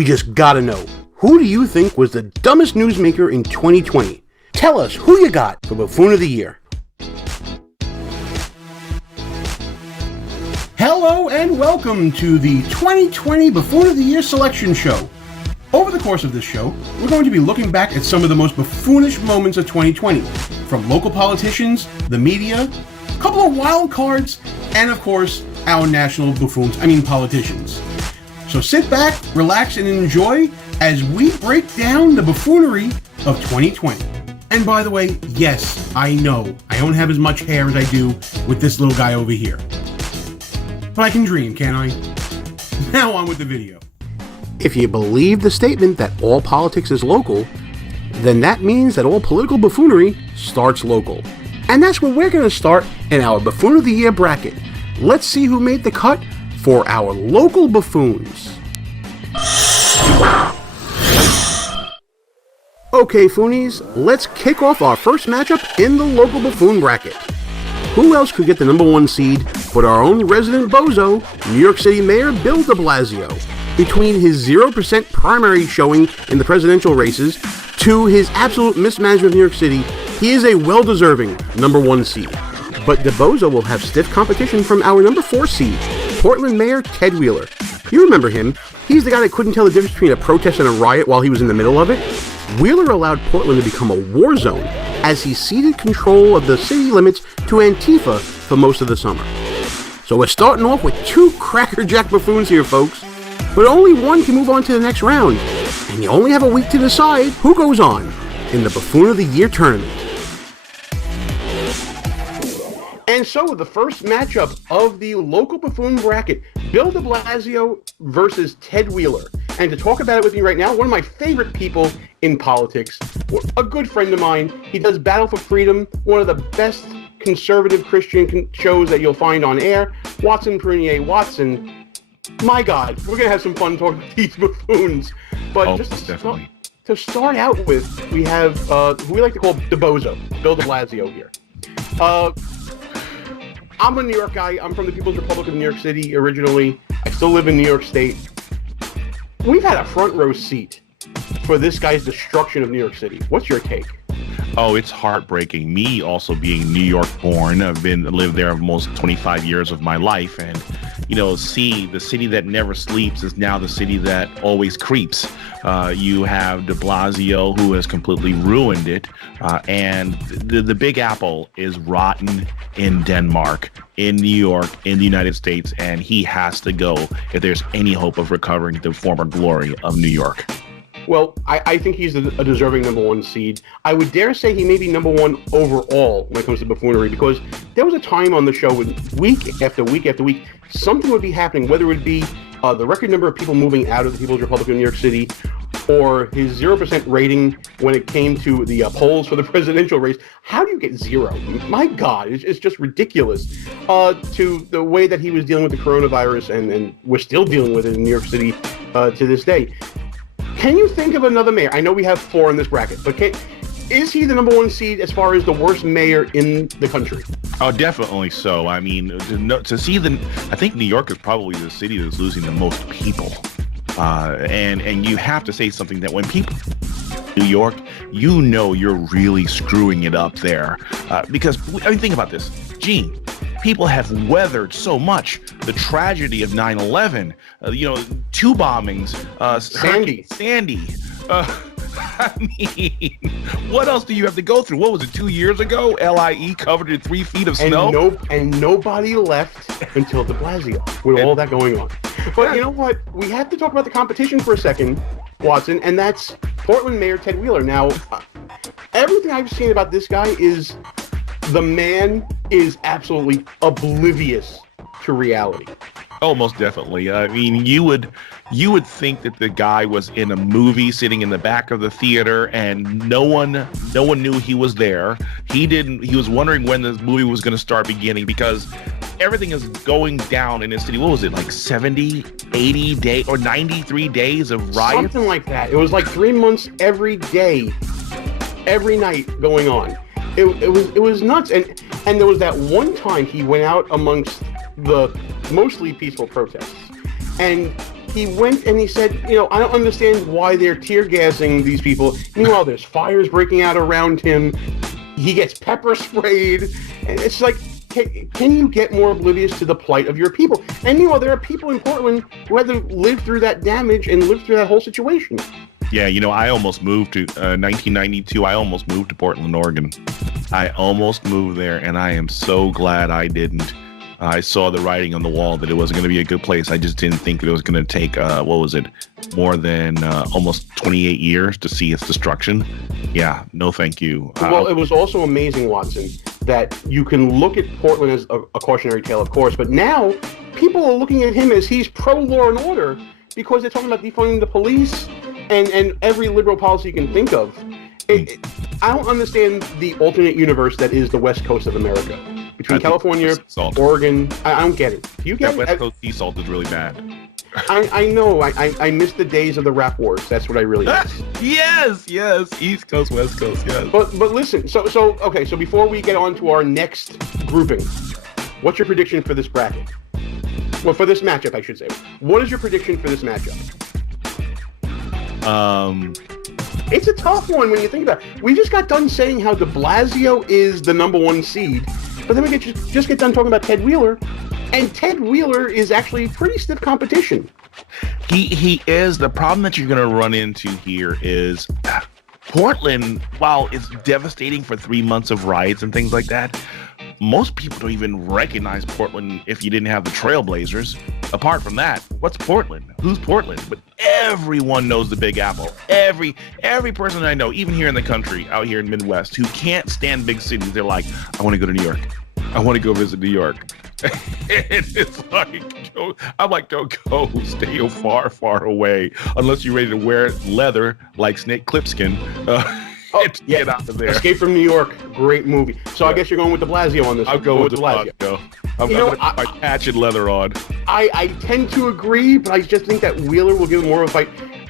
we just gotta know, who do you think was the dumbest newsmaker in 2020? Tell us who you got for Baffoon of the Year. Hello and welcome to the 2020 Baffoon of the Year selection show. Over the course of this show, we're going to be looking back at some of the most buffoonish moments of 2020, from local politicians, the media, a couple of wild cards, and of course, our national politicians. So sit back, relax, and enjoy as we break down the buffoonery of 2020. And by the way, yes, I know, I don't have as much hair as I do with this little guy over here. But I can dream, can't I? Now on with the video. If you believe the statement that all politics is local, then that means that all political buffoonery starts local. And that's where we're going to start in our Baffoon of the Year bracket. Let's see who made the cut for our local buffoons. Okay, Foonies, let's kick off our first matchup in the local buffoon bracket. Who else could get the number one seed but our own resident bozo, New York City Mayor Bill de Blasio? Between his 0% primary showing in the presidential races to his absolute mismanagement of New York City, he is a well-deserving number one seed. But de Bozo will have stiff competition from our number 4 seed, Portland Mayor Ted Wheeler. You remember him. He's the guy that couldn't tell the difference between a protest and a riot while he was in the middle of it. Wheeler allowed Portland to become a war zone as he ceded control of the city limits to Antifa for most of the summer. So we're starting off with 2 crackerjack buffoons here, folks. But only one can move on to the next round. And you only have a week to decide who goes on in the Baffoon of the Year tournament. And so the first matchup of the local buffoon bracket, Bill de Blasio versus Ted Wheeler. And to talk about it with me right now, one of my favorite people in politics, a good friend of mine. He does Battle for Freedom, one of the best conservative Christian shows that you'll find on air. Watson Prunier Watson. My God, we're going to have some fun talking about these buffoons. But to start out with, we have who we like to call de Bozo, Bill de Blasio here. I'm a New York guy. I'm from the People's Republic of New York City originally. I still live in New York State. We've had a front row seat for this guy's destruction of New York City. What's your take? Oh, it's heartbreaking. Me also being New York born, I've lived there almost 25 years of my life, and see, the city that never sleeps is now the city that always creeps. You have de Blasio, who has completely ruined it, and the Big Apple is rotten in Denmark, in New York, in the United States, and he has to go if there's any hope of recovering the former glory of New York. Well, I think he's a deserving number one seed. I would dare say he may be number one overall when it comes to buffoonery, because there was a time on the show when week after week after week, something would be happening, whether it would be the record number of people moving out of the People's Republic of New York City, or his 0% rating when it came to the polls for the presidential race. How do you get 0? My God, it's just ridiculous. To the way that he was dealing with the coronavirus, and we're still dealing with it in New York City to this day. Can you think of another mayor? I know we have 4 in this bracket, but is he the number one seed as far as the worst mayor in the country? Oh, definitely so. I mean, to see I think New York is probably the city that's losing the most people. And you have to say something that when people New York, you're really screwing it up there. Because, think about this. Gene, people have weathered so much. The tragedy of 9/11, 2 bombings, Sandy. I mean, what else do you have to go through? What was it, 2 years ago? LIE covered in 3 feet of snow? And nobody left until de Blasio with all that going on. But you know what? We have to talk about the competition for a second, Watson, and that's Portland Mayor Ted Wheeler. Now, everything I've seen about this guy is the man is absolutely oblivious to reality. Oh, most definitely. I mean, you would think that the guy was in a movie sitting in the back of the theater and no one knew he was there. He was wondering when the movie was going to start beginning, because everything is going down in his city. What was it, like 70, 80 days or 93 days of riots? Something like that. It was like 3 months every day, every night going on. It was nuts. And there was that one time he went out amongst the mostly peaceful protests, and he went and he said, I don't understand why they're tear gassing these people. Meanwhile, there's fires breaking out around him. He gets pepper sprayed. And it's like, can you get more oblivious to the plight of your people? And meanwhile, there are people in Portland who had to live through that damage and live through that whole situation. Yeah, I almost moved to 1992. I almost moved to Portland, Oregon. I almost moved there, and I am so glad I didn't. I saw the writing on the wall that it wasn't going to be a good place. I just didn't think it was going to take, more than almost 28 years to see its destruction. Yeah, no thank you. Well, it was also amazing, Watson, that you can look at Portland as a cautionary tale, of course, but now people are looking at him as he's pro-law and order because they're talking about defunding the police and every liberal policy you can think of. I don't understand the alternate universe that is the West Coast of America. Between California, Oregon, I don't get it. Do you get that it? West Coast sea salt is really bad. I know. I miss the days of the rap wars. That's what I really miss. Yes. East Coast, West Coast, yes. But listen, so before we get on to our next grouping, what's your prediction for this bracket? Well, for this matchup, I should say. What is your prediction for this matchup? It's a tough one when you think about it. We just got done saying how de Blasio is the number one seed, but then we just get done talking about Ted Wheeler, and Ted Wheeler is actually pretty stiff competition. He is. The problem that you're going to run into here is Portland, while it's devastating for 3 months of riots and things like that, most people don't even recognize Portland if you didn't have the Trailblazers. Apart from that, what's Portland? Who's Portland? But everyone knows the Big Apple. Every person I know, even here in the country, out here in Midwest, who can't stand big cities, they're like, I want to go to New York. I want to go visit New York. And it's like, I'm like, don't go. Stay far, far away. Unless you're ready to wear leather like Snake Plissken. Get out of there. Escape from New York, great movie. So yeah. I guess you're going with de Blasio on this. I'll go with de Blasio. I'm going to put my patch and leather on. I tend to agree, but I just think that Wheeler will give him more of a fight.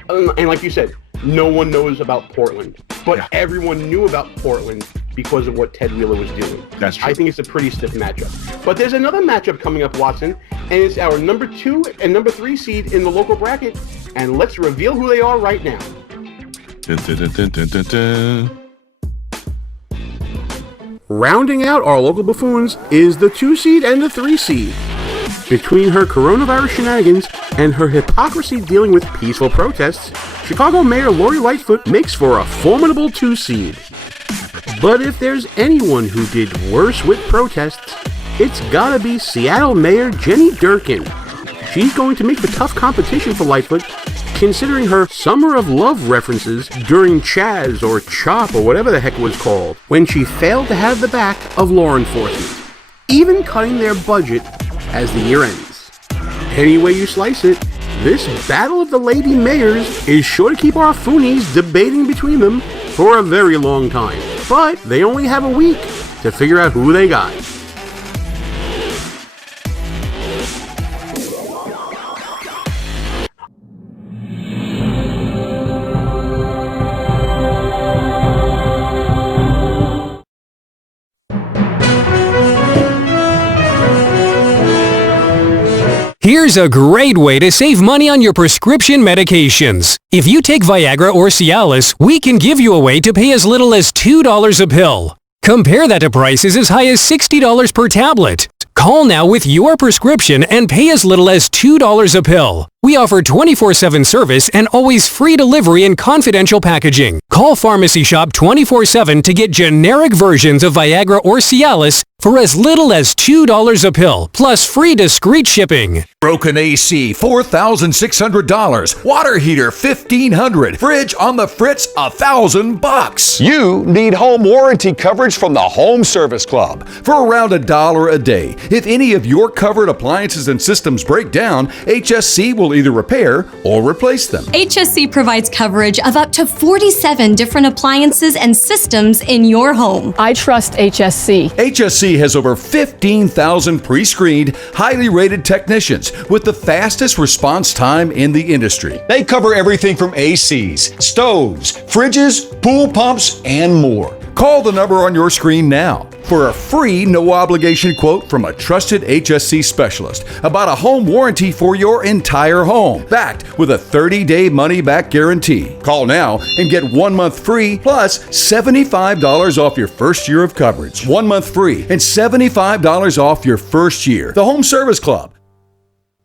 And like you said, no one knows about Portland, but everyone knew about Portland because of what Ted Wheeler was doing. That's true. I think it's a pretty stiff matchup. But there's another matchup coming up, Watson, and it's our number 2 and number 3 seed in the local bracket. And let's reveal who they are right now. Dun, dun, dun, dun, dun, dun. Rounding out our local buffoons is the 2 seed and the 3 seed. Between her coronavirus shenanigans and her hypocrisy dealing with peaceful protests, Chicago Mayor Lori Lightfoot makes for a formidable 2 seed. But if there's anyone who did worse with protests, it's gotta be Seattle Mayor Jenny Durkin. She's going to make the tough competition for Lightfoot, considering her Summer of Love references during Chaz or Chop or whatever the heck it was called, when she failed to have the back of law enforcement, even cutting their budget as the year ends. Any way you slice it, this battle of the lady mayors is sure to keep our Foonies debating between them for a very long time. But they only have a week to figure out who they got. Here's a great way to save money on your prescription medications. If you take Viagra or Cialis, we can give you a way to pay as little as $2 a pill. Compare that to prices as high as $60 per tablet. Call now with your prescription and pay as little as $2 a pill. We offer 24/7 service and always free delivery and confidential packaging. Call Pharmacy Shop 24/7 to get generic versions of Viagra or Cialis for as little as $2 a pill, plus free discreet shipping. Broken AC, $4,600. Water heater, $1,500. Fridge on the fritz, $1,000. You need home warranty coverage from the Home Service Club For around $1 a day. If any of your covered appliances and systems break down, HSC will either repair or replace them. HSC provides coverage of up to 47 different appliances and systems in your home. I trust HSC. HSC has over 15,000 pre-screened, highly rated technicians with the fastest response time in the industry. They cover everything from ACs, stoves, fridges, pool pumps, and more. Call the number on your screen now, for a free no-obligation quote from a trusted HSC specialist about a home warranty for your entire home, backed with a 30-day money-back guarantee. Call now and get 1 month free plus $75 off your first year of coverage. 1 month free and $75 off your first year. The Home Service Club.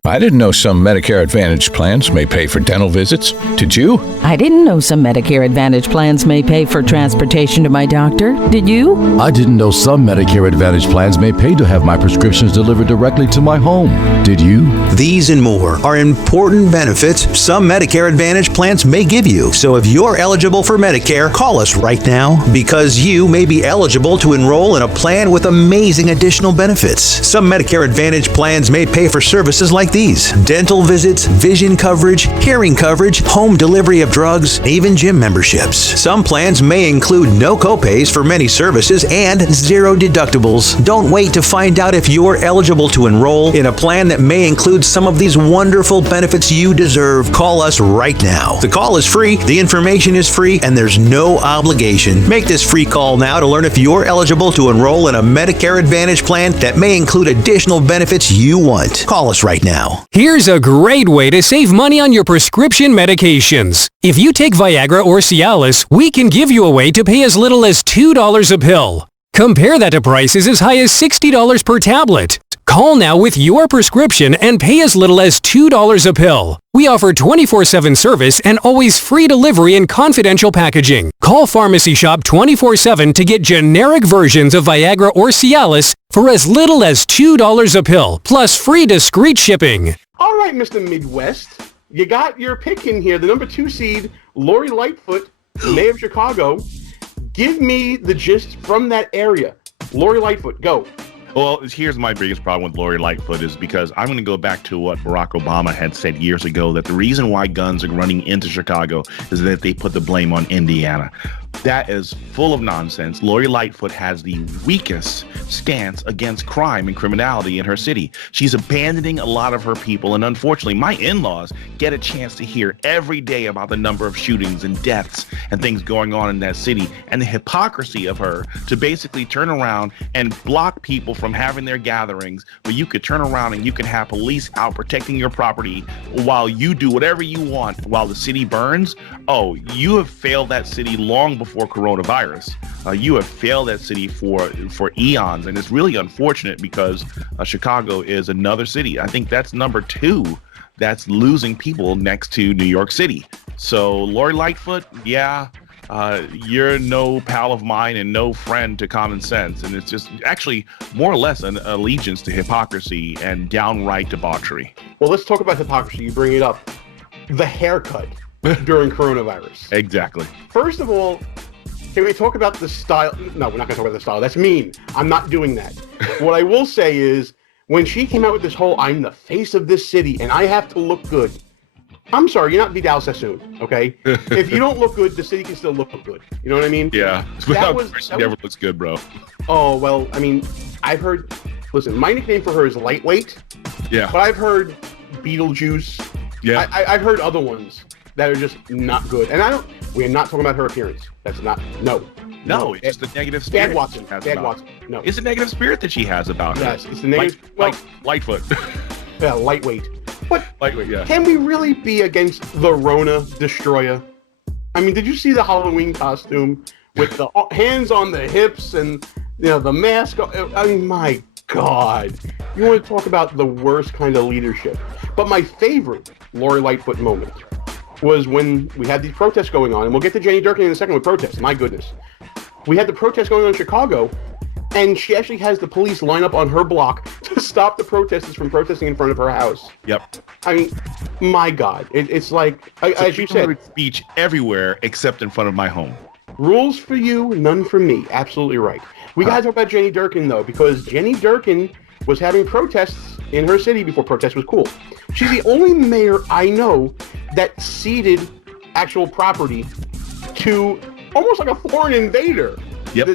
I didn't know some Medicare Advantage plans may pay for dental visits. Did you? I didn't know some Medicare Advantage plans may pay for transportation to my doctor. Did you? I didn't know some Medicare Advantage plans may pay to have my prescriptions delivered directly to my home. Did you? These and more are important benefits some Medicare Advantage plans may give you. So if you're eligible for Medicare, call us right now because you may be eligible to enroll in a plan with amazing additional benefits. Some Medicare Advantage plans may pay for services like these: dental visits, vision coverage, hearing coverage, home delivery of drugs, even gym memberships. Some plans may include no copays for many services and 0 deductibles. Don't wait to find out if you're eligible to enroll in a plan that may include some of these wonderful benefits you deserve. Call us right now. The call is free, the information is free, and there's no obligation. Make this free call now to learn if you're eligible to enroll in a Medicare Advantage plan that may include additional benefits you want. Call us right now. Here's a great way to save money on your prescription medications. If you take Viagra or Cialis, we can give you a way to pay as little as $2 a pill. Compare that to prices as high as $60 per tablet. Call now with your prescription and pay as little as $2 a pill. We offer 24/7 service and always free delivery and confidential packaging. Call Pharmacy Shop 24/7 to get generic versions of Viagra or Cialis for as little as $2 a pill, plus free discreet shipping. All right, Mr. Midwest, you got your pick in here. The number 2 seed, Lori Lightfoot, Mayor of Chicago. Give me the gist from that area. Lori Lightfoot, go. Well, here's my biggest problem with Lori Lightfoot is because I'm going to go back to what Barack Obama had said years ago, that the reason why guns are running into Chicago is that they put the blame on Indiana. That is full of nonsense. Lori Lightfoot has the weakest stance against crime and criminality in her city. She's abandoning a lot of her people, and unfortunately, my in-laws get a chance to hear every day about the number of shootings and deaths and things going on in that city, and the hypocrisy of her to basically turn around and block people from having their gatherings, where you could turn around and you can have police out protecting your property while you do whatever you want while the city burns. Oh, you have failed that city long before coronavirus. You have failed that city for eons, and it's really unfortunate because Chicago is another city. I think that's number 2 that's losing people next to New York City. So Lori Lightfoot, yeah, you're no pal of mine and no friend to common sense, and it's just actually more or less an allegiance to hypocrisy and downright debauchery. Well, let's talk about hypocrisy. You bring it up. The haircut during coronavirus. Exactly. First of all, can we talk about the style? No, we're not going to talk about the style. That's mean. I'm not doing that. What I will say is, when she came out with this whole, I'm the face of this city and I have to look good. I'm sorry, you're not Vidal Sassoon, okay? If you don't look good, the city can still look good. You know what I mean? Yeah. She never looks good, bro. Oh, well, I mean, I've heard, listen, my nickname for her is Lightweight. Yeah. But I've heard Beetlejuice. Yeah. I've heard other ones that are just not good. And we're not talking about her appearance. That's not, no. No, it's the negative spirit. Dad Watson. No. It's the negative spirit that she has about her. Yes, it's the negative. Lightfoot. Yeah, lightweight. But lightweight, yeah. Can we really be against the Rona Destroyer? I mean, did you see the Halloween costume with the hands on the hips and the mask? I mean, my God. You want to talk about the worst kind of leadership. But my favorite Lori Lightfoot moment was when we had these protests going on, and we'll get to Jenny Durkin in a second with protests. My goodness. We had the protests going on in Chicago, and she actually has the police line up on her block to stop the protesters from protesting in front of her house. Yep. I mean, my God. It's like, as you said, speech everywhere except in front of my home. Rules for you, none for me. Absolutely right. We got to talk about Jenny Durkin, though, because Jenny Durkin was having protests in her city before protest was cool. She's the only mayor I know that ceded actual property to almost like a foreign invader. Yep.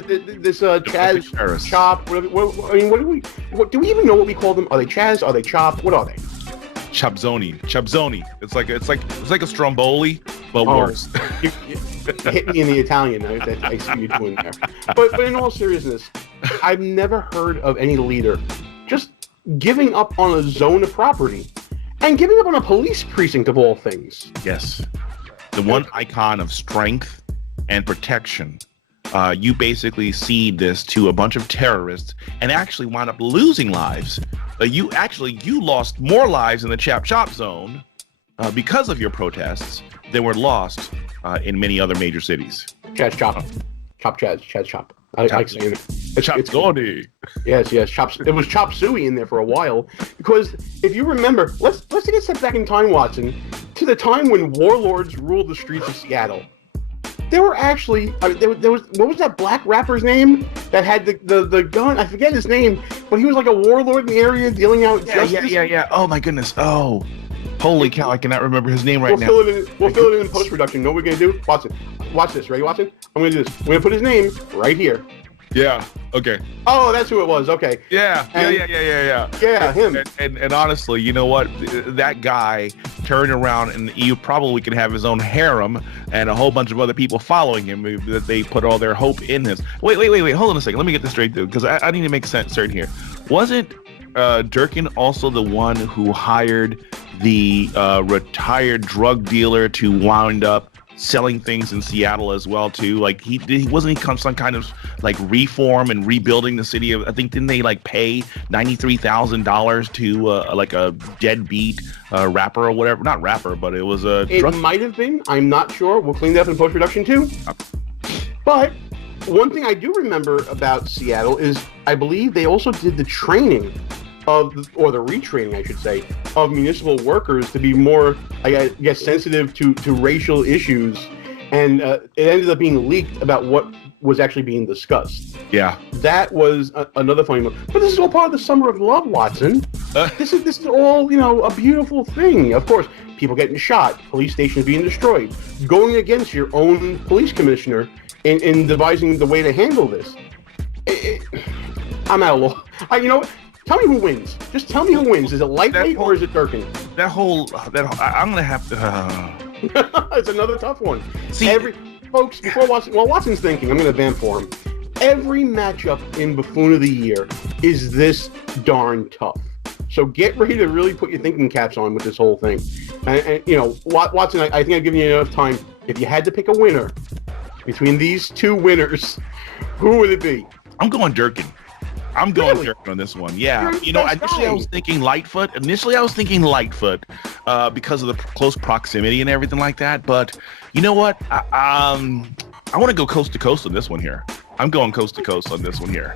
This Chaz, Chop, what do we even know what we call them? Are they Chaz? Are they Chop? What are they? Chapzoni. It's like a Stromboli, but worse. You hit me in the Italian. I see you doing there. But in all seriousness, I've never heard of any leader just giving up on a zone of property and giving up on a police precinct of all things. Yes. The one icon of strength and protection. You basically cede this to a bunch of terrorists and actually wind up losing lives. You lost more lives in the Chap Chop zone because of your protests than were lost in many other major cities. Chaz Chop. Chop Chaz. Chaz Chop. I like saying it. It's Gordy. Yes. It was Chop Suey in there for a while. Because if you remember, let's take a step back in time, Watson, to the time when warlords ruled the streets of Seattle. There were actually, there was, what was that black rapper's name that had the gun? I forget his name, but he was like a warlord in the area dealing out justice. Yeah. Oh my goodness. Oh, holy cow! I cannot remember his name right now. We'll fill it in post-production. Know what we're gonna do? Watson, watch this. Ready, Watson? I'm gonna do this. I'm gonna put his name right here. Yeah. Okay. Oh, that's who it was. Okay. Yeah, him. And honestly, you know what? That guy turned around, and you probably could have his own harem and a whole bunch of other people following him that they put all their hope in this. Wait. Hold on a second. Let me get this straight, though, because I need to make sense certain here. Wasn't Durkin also the one who hired the retired drug dealer to wind up selling things in Seattle as well too? Like he wasn't he some kind of like reform and rebuilding the city of, I think, didn't they like pay $93,000 to like a deadbeat rapper or whatever? Not rapper, but it was a it might have been, I'm not sure. We'll clean that up in post-production too. But one thing I do remember about Seattle is I believe they also did the training or the retraining, I should say, of municipal workers to be more, I guess, sensitive to racial issues, and it ended up being leaked about what was actually being discussed. Yeah, that was another funny one. But this is all part of the summer of love, Watson. This is all, a beautiful thing. Of course, people getting shot, police stations being destroyed, going against your own police commissioner in devising the way to handle this. I'm out of law. You know what? Tell me who wins. Just tell me who wins. Is it Lightweight or is it Durkin? I'm gonna have to. It's another tough one. See, folks, while Watson's thinking, I'm gonna vamp for him. Every matchup in Buffoon of the Year is this darn tough. So get ready to really put your thinking caps on with this whole thing. And Watson, I think I've given you enough time. If you had to pick a winner between these two winners, who would it be? I'm going Durkin. I'm going Durkin on this one. Yeah. Initially I was thinking Lightfoot. Because of the close proximity and everything like that. But you know what? I want to go coast to coast on this one here. I'm going coast to coast on this one here.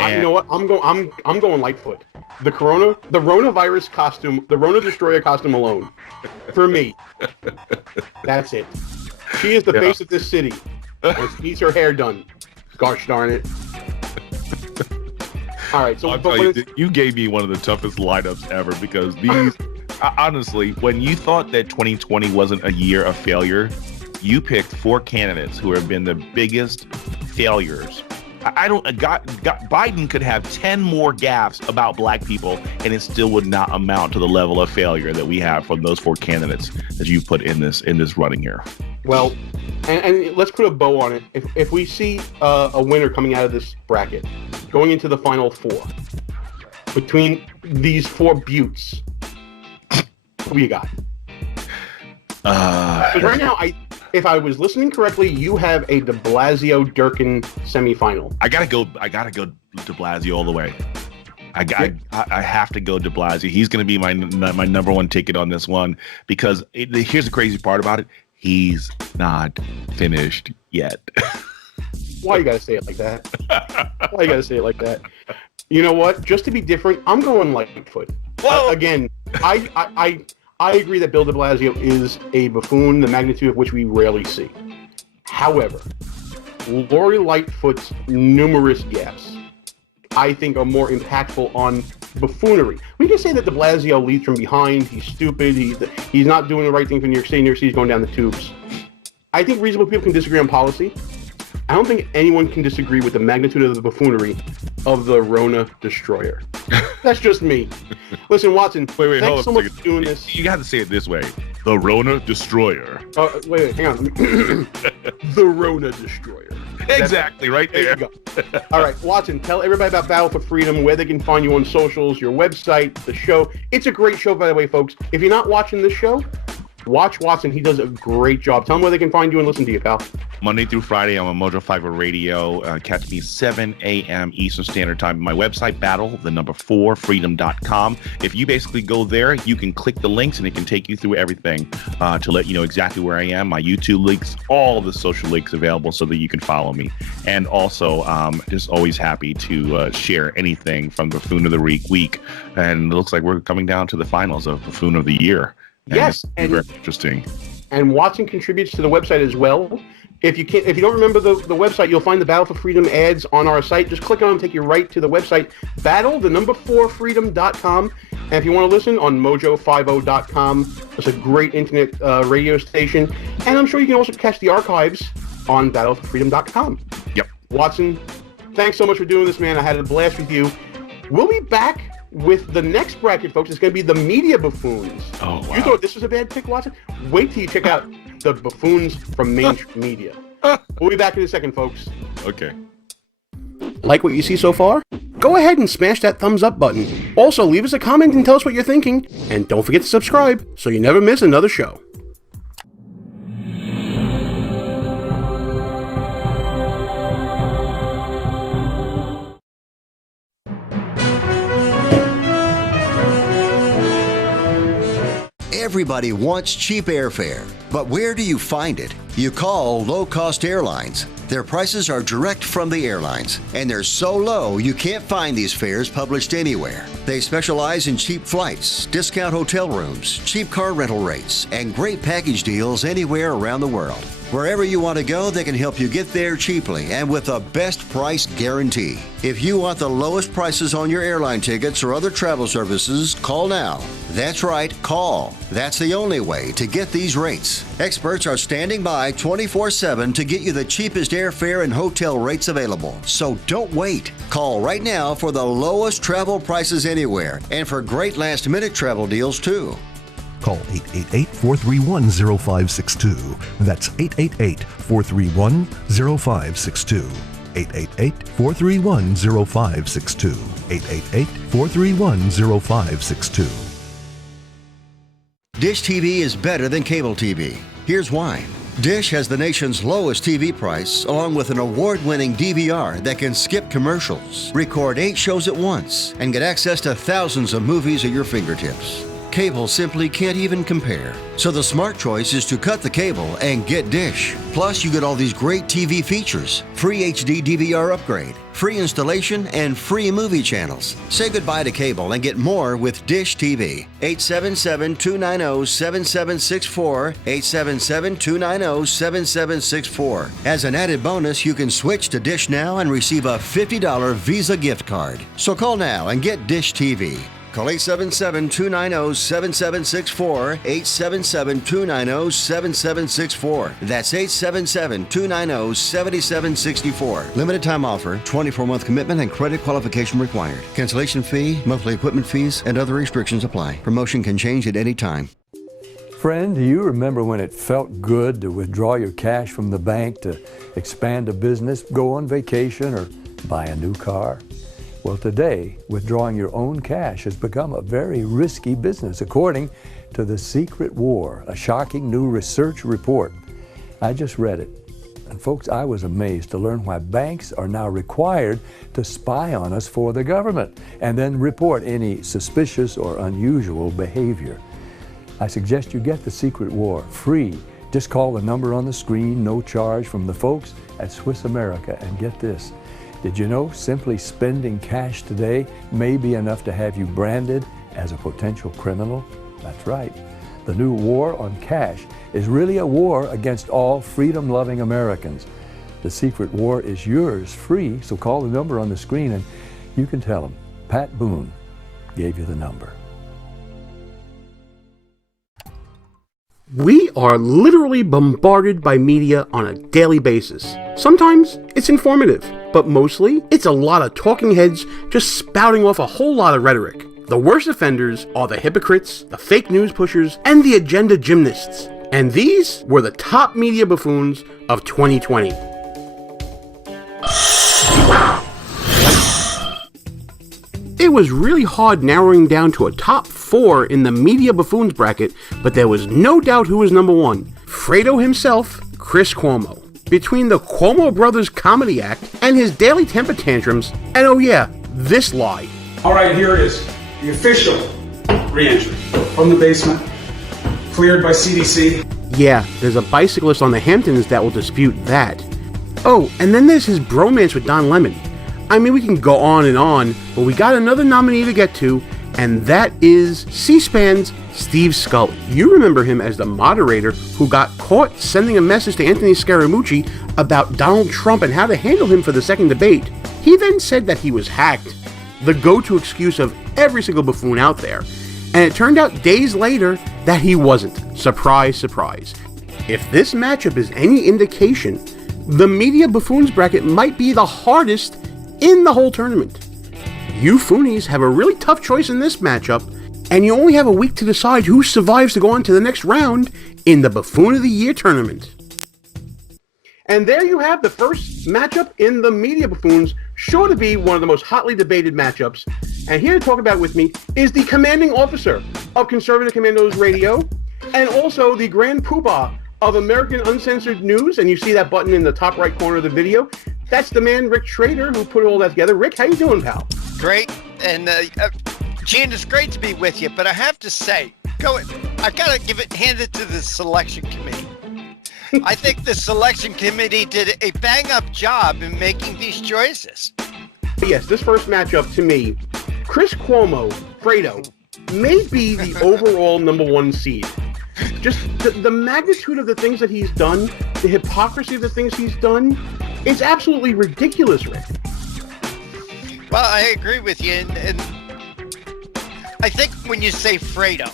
You know what? I'm going Lightfoot. The coronavirus costume, the Rona Destroyer costume alone. For me. That's it. She is the face of this city. And she needs her hair done. Gosh darn it. All right, so you gave me one of the toughest lineups ever, because these, honestly, when you thought that 2020 wasn't a year of failure, you picked four candidates who have been the biggest failures. Biden could have 10 more gaffes about black people, and it still would not amount to the level of failure that we have from those four candidates that you put in this running here. Well, and let's put a bow on it. If we see a winner coming out of this bracket, going into the final four, between these four buttes, who you got? Right now, if I was listening correctly, you have a de Blasio Durkin semifinal. I gotta go de Blasio all the way. I have to go de Blasio. He's gonna be my number one ticket on this one, because here's the crazy part about it. He's not finished yet. Why you gotta say it like that? Why you gotta say it like that? You know what? Just to be different, I'm going Lightfoot. Again, I agree that Bill de Blasio is a buffoon, the magnitude of which we rarely see. However, Lori Lightfoot's numerous gaffes, I think, are more impactful on buffoonery. We can say that de Blasio leads from behind. He's stupid. He's not doing the right thing for New York City. New York City's going down the tubes. I think reasonable people can disagree on policy. I don't think anyone can disagree with the magnitude of the buffoonery of the Rona Destroyer. That's just me. Listen, Watson, wait, thanks so much for doing this. You got to say it this way. The Rona Destroyer. Wait, hang on. The Rona Destroyer. Exactly, right there. You go. All right, Watson, tell everybody about Battle for Freedom, where they can find you on socials, your website, the show. It's a great show, by the way, folks. If you're not watching this show, watch Watson. He does a great job. Tell them where they can find you and listen to you, pal. Monday through Friday, I'm on Mojo 5 Radio. Catch me 7 a.m. Eastern Standard Time. My website, battle4freedom.com. If you basically go there, you can click the links and it can take you through everything to let you know exactly where I am. My YouTube links, all the social links available so that you can follow me. And also, just always happy to share anything from the Buffoon of the Week. And it looks like we're coming down to the finals of Buffoon of the Year. And yes, and very interesting. And Watson contributes to the website as well. If you don't remember the website, you'll find the Battle for Freedom ads on our site. Just click on them, take you right to the website, battle4freedom.com. And if you want to listen on mojo50.com, it's a great internet radio station. And I'm sure you can also catch the archives on battleforfreedom.com. Yep. Watson, thanks so much for doing this, man. I had a blast with you. We'll be back with the next bracket, folks. It's going to be the media buffoons. Oh, wow. You thought this was a bad pick, Watson? Wait till you check out the buffoons from mainstream media. We'll be back in a second, folks. Okay. Like what you see so far? Go ahead and smash that thumbs up button. Also, leave us a comment and tell us what you're thinking. And don't forget to subscribe so you never miss another show. Everybody wants cheap airfare, but where do you find it? You call low-cost airlines. Their prices are direct from the airlines, and they're so low you can't find these fares published anywhere. They specialize in cheap flights, discount hotel rooms, cheap car rental rates, and great package deals anywhere around the world. Wherever you want to go, they can help you get there cheaply and with a best price guarantee. If you want the lowest prices on your airline tickets or other travel services, call now. That's right, call. That's the only way to get these rates. Experts are standing by 24/7 to get you the cheapest airfare and hotel rates available. So don't wait. Call right now for the lowest travel prices anywhere and for great last-minute travel deals too. Call 888-431-0562. That's 888-431-0562. 888-431-0562. 888-431-0562. Dish TV is better than cable TV. Here's why. Dish has the nation's lowest TV price, along with an award-winning DVR that can skip commercials, record 8 shows at once, and get access to thousands of movies at your fingertips. Cable simply can't even compare. So the smart choice is to cut the cable and get Dish. Plus, you get all these great TV features, free HD DVR upgrade, free installation, and free movie channels. Say goodbye to cable and get more with Dish TV. 877-290-7764, 877-290-7764. As an added bonus, you can switch to Dish now and receive a $50 Visa gift card. So call now and get Dish TV. Call 877-290-7764, 877-290-7764. That's 877-290-7764. Limited time offer, 24-month commitment and credit qualification required. Cancellation fee, monthly equipment fees, and other restrictions apply. Promotion can change at any time. Friend, do you remember when it felt good to withdraw your cash from the bank to expand a business, go on vacation, or buy a new car? Well, today, withdrawing your own cash has become a very risky business, according to The Secret War, a shocking new research report. I just read it. And folks, I was amazed to learn why banks are now required to spy on us for the government and then report any suspicious or unusual behavior. I suggest you get The Secret War free. Just call the number on the screen, no charge, from the folks at Swiss America, and get this. Did you know simply spending cash today may be enough to have you branded as a potential criminal? That's right. The new war on cash is really a war against all freedom-loving Americans. The Secret War is yours free, so call the number on the screen and you can tell them Pat Boone gave you the number. We are literally bombarded by media on a daily basis. Sometimes it's informative, but mostly it's a lot of talking heads just spouting off a whole lot of rhetoric. The worst offenders are the hypocrites, the fake news pushers, and the agenda gymnasts. And these were the top media buffoons of 2020. It was really hard narrowing down to a top 4 in the media buffoons bracket, but there was no doubt who was number 1. Fredo himself, Chris Cuomo. Between the Cuomo Brothers Comedy Act and his daily temper tantrums, and oh yeah, this lie. All right, here it is. The official re-entry from the basement, cleared by CDC. Yeah, there's a bicyclist on the Hamptons that will dispute that. Oh, and then there's his bromance with Don Lemon. I mean, we can go on, but we got another nominee to get to, and that is C-SPAN's Steve Scully. You remember him as the moderator who got caught sending a message to Anthony Scaramucci about Donald Trump and how to handle him for the second debate. He then said that he was hacked, the go-to excuse of every single buffoon out there. And it turned out days later that he wasn't. Surprise, surprise. If this matchup is any indication, the media buffoons bracket might be the hardest in the whole tournament. You Foonies have a really tough choice in this matchup, and you only have a week to decide who survives to go on to the next round in the Baffoon of the Year tournament. And there you have the first matchup in the media buffoons, sure to be one of the most hotly debated matchups. And here to talk about with me is the commanding officer of Conservative Commandos Radio, and also the grand poobah of American Uncensored News, and you see that button in the top right corner of the video. That's the man, Rick Schrader, who put all that together. Rick, how you doing, pal? Great, and Gene, it's great to be with you, but I have to say, I gotta hand it to the selection committee. I think the selection committee did a bang-up job in making these choices. Yes, this first matchup, to me, Chris Cuomo, Fredo, may be the overall number 1 seed. Just the magnitude of the things that he's done, the hypocrisy of the things he's done, it's absolutely ridiculous, Rick. Well, I agree with you, and I think when you say Fredo,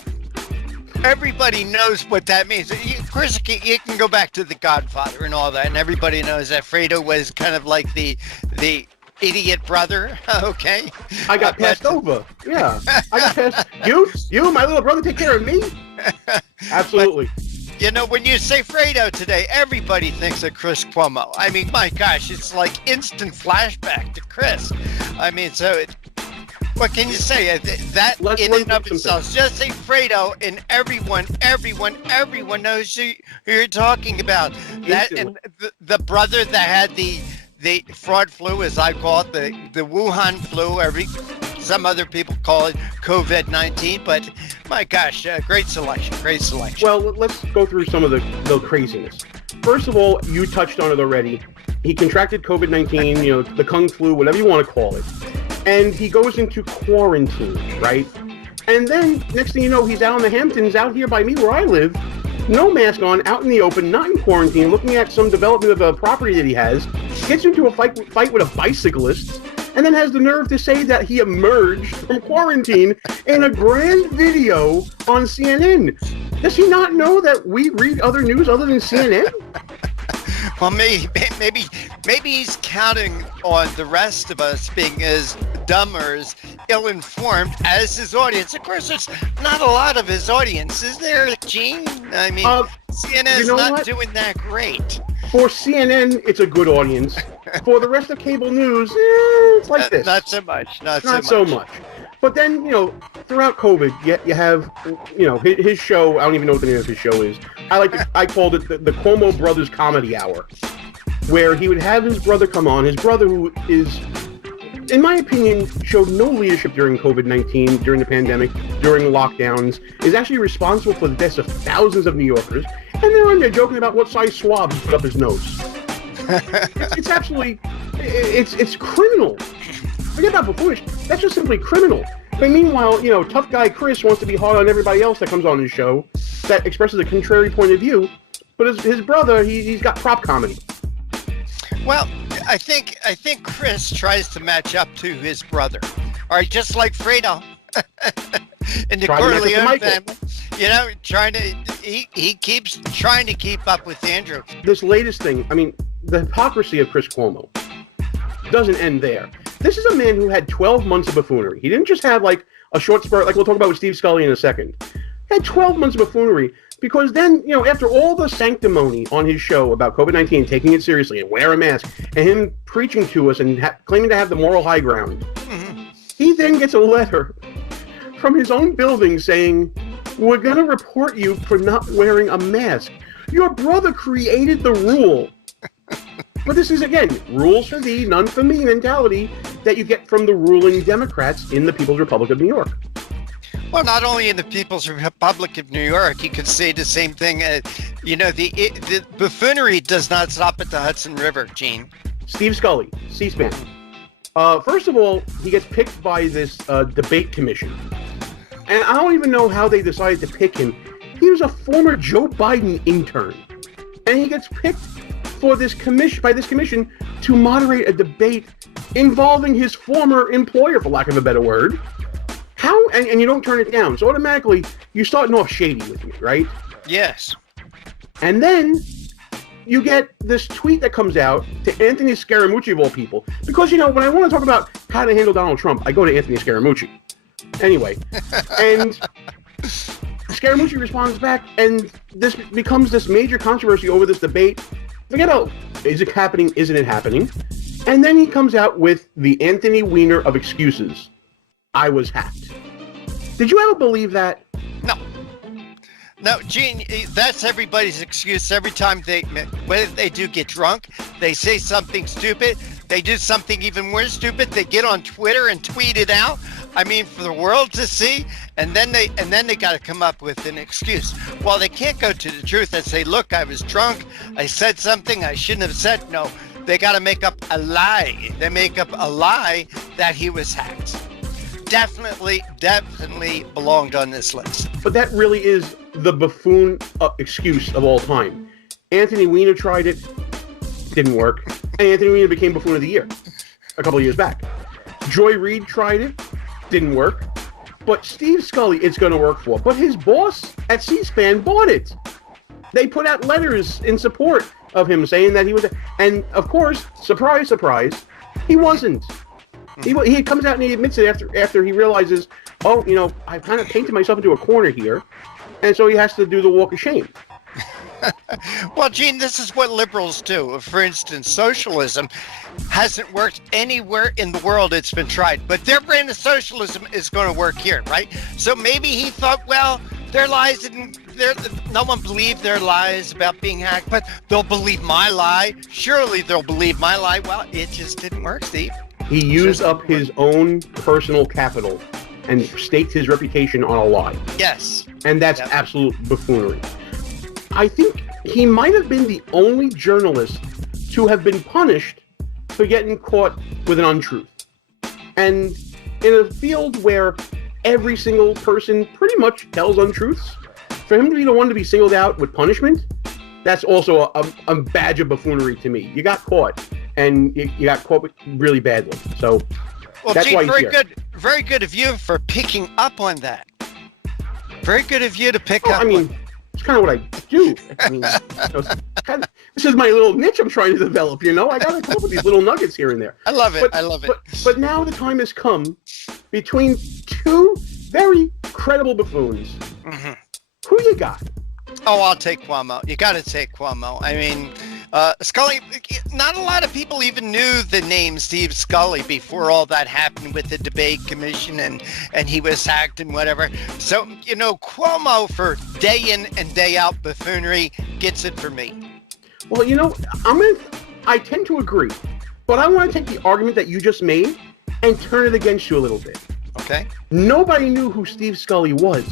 everybody knows what that means. Chris, you can go back to The Godfather and all that, and everybody knows that Fredo was kind of like the idiot brother, okay? I got passed over. Yeah. I got passed. You, my little brother, take care of me? Absolutely. But, you know, when you say Fredo today, everybody thinks of Chris Cuomo. I mean, my gosh, it's like instant flashback to Chris. I mean, what can you say? That in and of itself, just say Fredo, and everyone knows who you're talking about. That and the brother that had the fraud flu, as I call it, the Wuhan flu. Some other people call it COVID-19, but my gosh, great selection. Well, let's go through some of the craziness. First of all, you touched on it already. He contracted COVID-19, the Kung flu, whatever you want to call it. And he goes into quarantine, right? And then, next thing you know, he's out in the Hamptons, out here by me where I live, no mask on, out in the open, not in quarantine, looking at some development of a property that he has, gets into a fight with a bicyclist, and then has the nerve to say that he emerged from quarantine in a grand video on CNN. Does he not know that we read other news other than CNN? Well, maybe he's counting on the rest of us being as dumb or as ill-informed as his audience. Of course, there's not a lot of his audience, is there, Gene? I mean, CNN's not doing that great. For CNN, it's a good audience. For the rest of cable news, it's like this. Not so much. Not so much. But then, throughout COVID, you have, his show. I don't even know what the name of his show is. I called it the Cuomo Brothers Comedy Hour, where he would have his brother come on. His brother, who is, in my opinion, showed no leadership during COVID-19, during the pandemic, during lockdowns, is actually responsible for the deaths of thousands of New Yorkers. And they're on there joking about what size swab he put up his nose. It's absolutely, it's criminal. Forget about buffoonish. That's just simply criminal. But meanwhile, tough guy Chris wants to be hard on everybody else that comes on his show that expresses a contrary point of view. But his brother, he's got prop comedy. Well, I think Chris tries to match up to his brother. All right, just like Fredo in the Corleone family. He keeps trying to keep up with Andrew. This latest thing, I mean, the hypocrisy of Chris Cuomo doesn't end there. This is a man who had 12 months of buffoonery. He didn't just have like a short spurt, like we'll talk about with Steve Scully in a second. He had 12 months of buffoonery Because then, after all the sanctimony on his show about COVID-19, taking it seriously and wear a mask, and him preaching to us and claiming to have the moral high ground, he then gets a letter from his own building saying, we're going to report you for not wearing a mask. Your brother created the rule. But this is, again, rules for thee, none for me mentality that you get from the ruling Democrats in the People's Republic of New York. Well, not only in the People's Republic of New York, you could say the same thing. The buffoonery does not stop at the Hudson River, Gene. Steve Scully, C-SPAN. First of all, he gets picked by this debate commission. And I don't even know how they decided to pick him. He was a former Joe Biden intern. And he gets picked for this commission to moderate a debate involving his former employer, for lack of a better word. How? And you don't turn it down. So automatically, you're starting off shady with me, right? Yes. And then you get this tweet that comes out to Anthony Scaramucci, of all people. Because, when I want to talk about how to handle Donald Trump, I go to Anthony Scaramucci. Anyway. And Scaramucci responds back, and this becomes this major controversy over this debate. Forget about, is it happening, isn't it happening? And then he comes out with the Anthony Weiner of excuses. I was hacked. Did you ever believe that? No, Gene, that's everybody's excuse every time whether they do get drunk, they say something stupid, they do something even more stupid, they get on Twitter and tweet it out. I mean, for the world to see, and then they got to come up with an excuse. Well, they can't go to the truth and say, look, I was drunk, I said something I shouldn't have said. No, they got to make up a lie. They make up a lie that he was hacked. Definitely belonged on this list. But that really is the buffoon excuse of all time. Anthony Weiner tried it, didn't work, and Anthony Weiner became Buffoon of the Year a couple of years back. Joy Reid tried it, didn't work, but Steve Scully it's going to work for. But his boss at C-SPAN bought it. They put out letters in support of him saying that he was, and of course, surprise, surprise, he wasn't. He comes out and he admits it after he realizes, I kind of painted myself into a corner here, and so he has to do the walk of shame. Well, Gene, this is what liberals do. For instance, socialism hasn't worked anywhere in the world it's been tried, but their brand of socialism is going to work here, right? So maybe he thought, well, their lies no one believed their lies about being hacked, but they'll believe my lie. Surely they'll believe my lie. Well, it just didn't work, Steve. He used up his own personal capital and staked his reputation on a lie. Yes. And that's absolute buffoonery. I think he might have been the only journalist to have been punished for getting caught with an untruth. And in a field where every single person pretty much tells untruths, for him to be the one to be singled out with punishment, that's also a badge of buffoonery to me. You got caught. And you got caught really badly. So that's Gene, why he's here. Very good of you for picking up on that. Very good of you to pick up. I mean, it's kind of what I do. I mean, this is my little niche I'm trying to develop. I got to come up with these little nuggets here and there. I love it. But now the time has come between two very credible buffoons. Mm-hmm. Who you got? Oh, I'll take Cuomo. You got to take Cuomo. I mean, Scully, not a lot of people even knew the name Steve Scully before all that happened with the debate commission and he was hacked and whatever. So, Cuomo for day in and day out buffoonery gets it for me. Well, I tend to agree, but I want to take the argument that you just made and turn it against you a little bit. Okay. Nobody knew who Steve Scully was.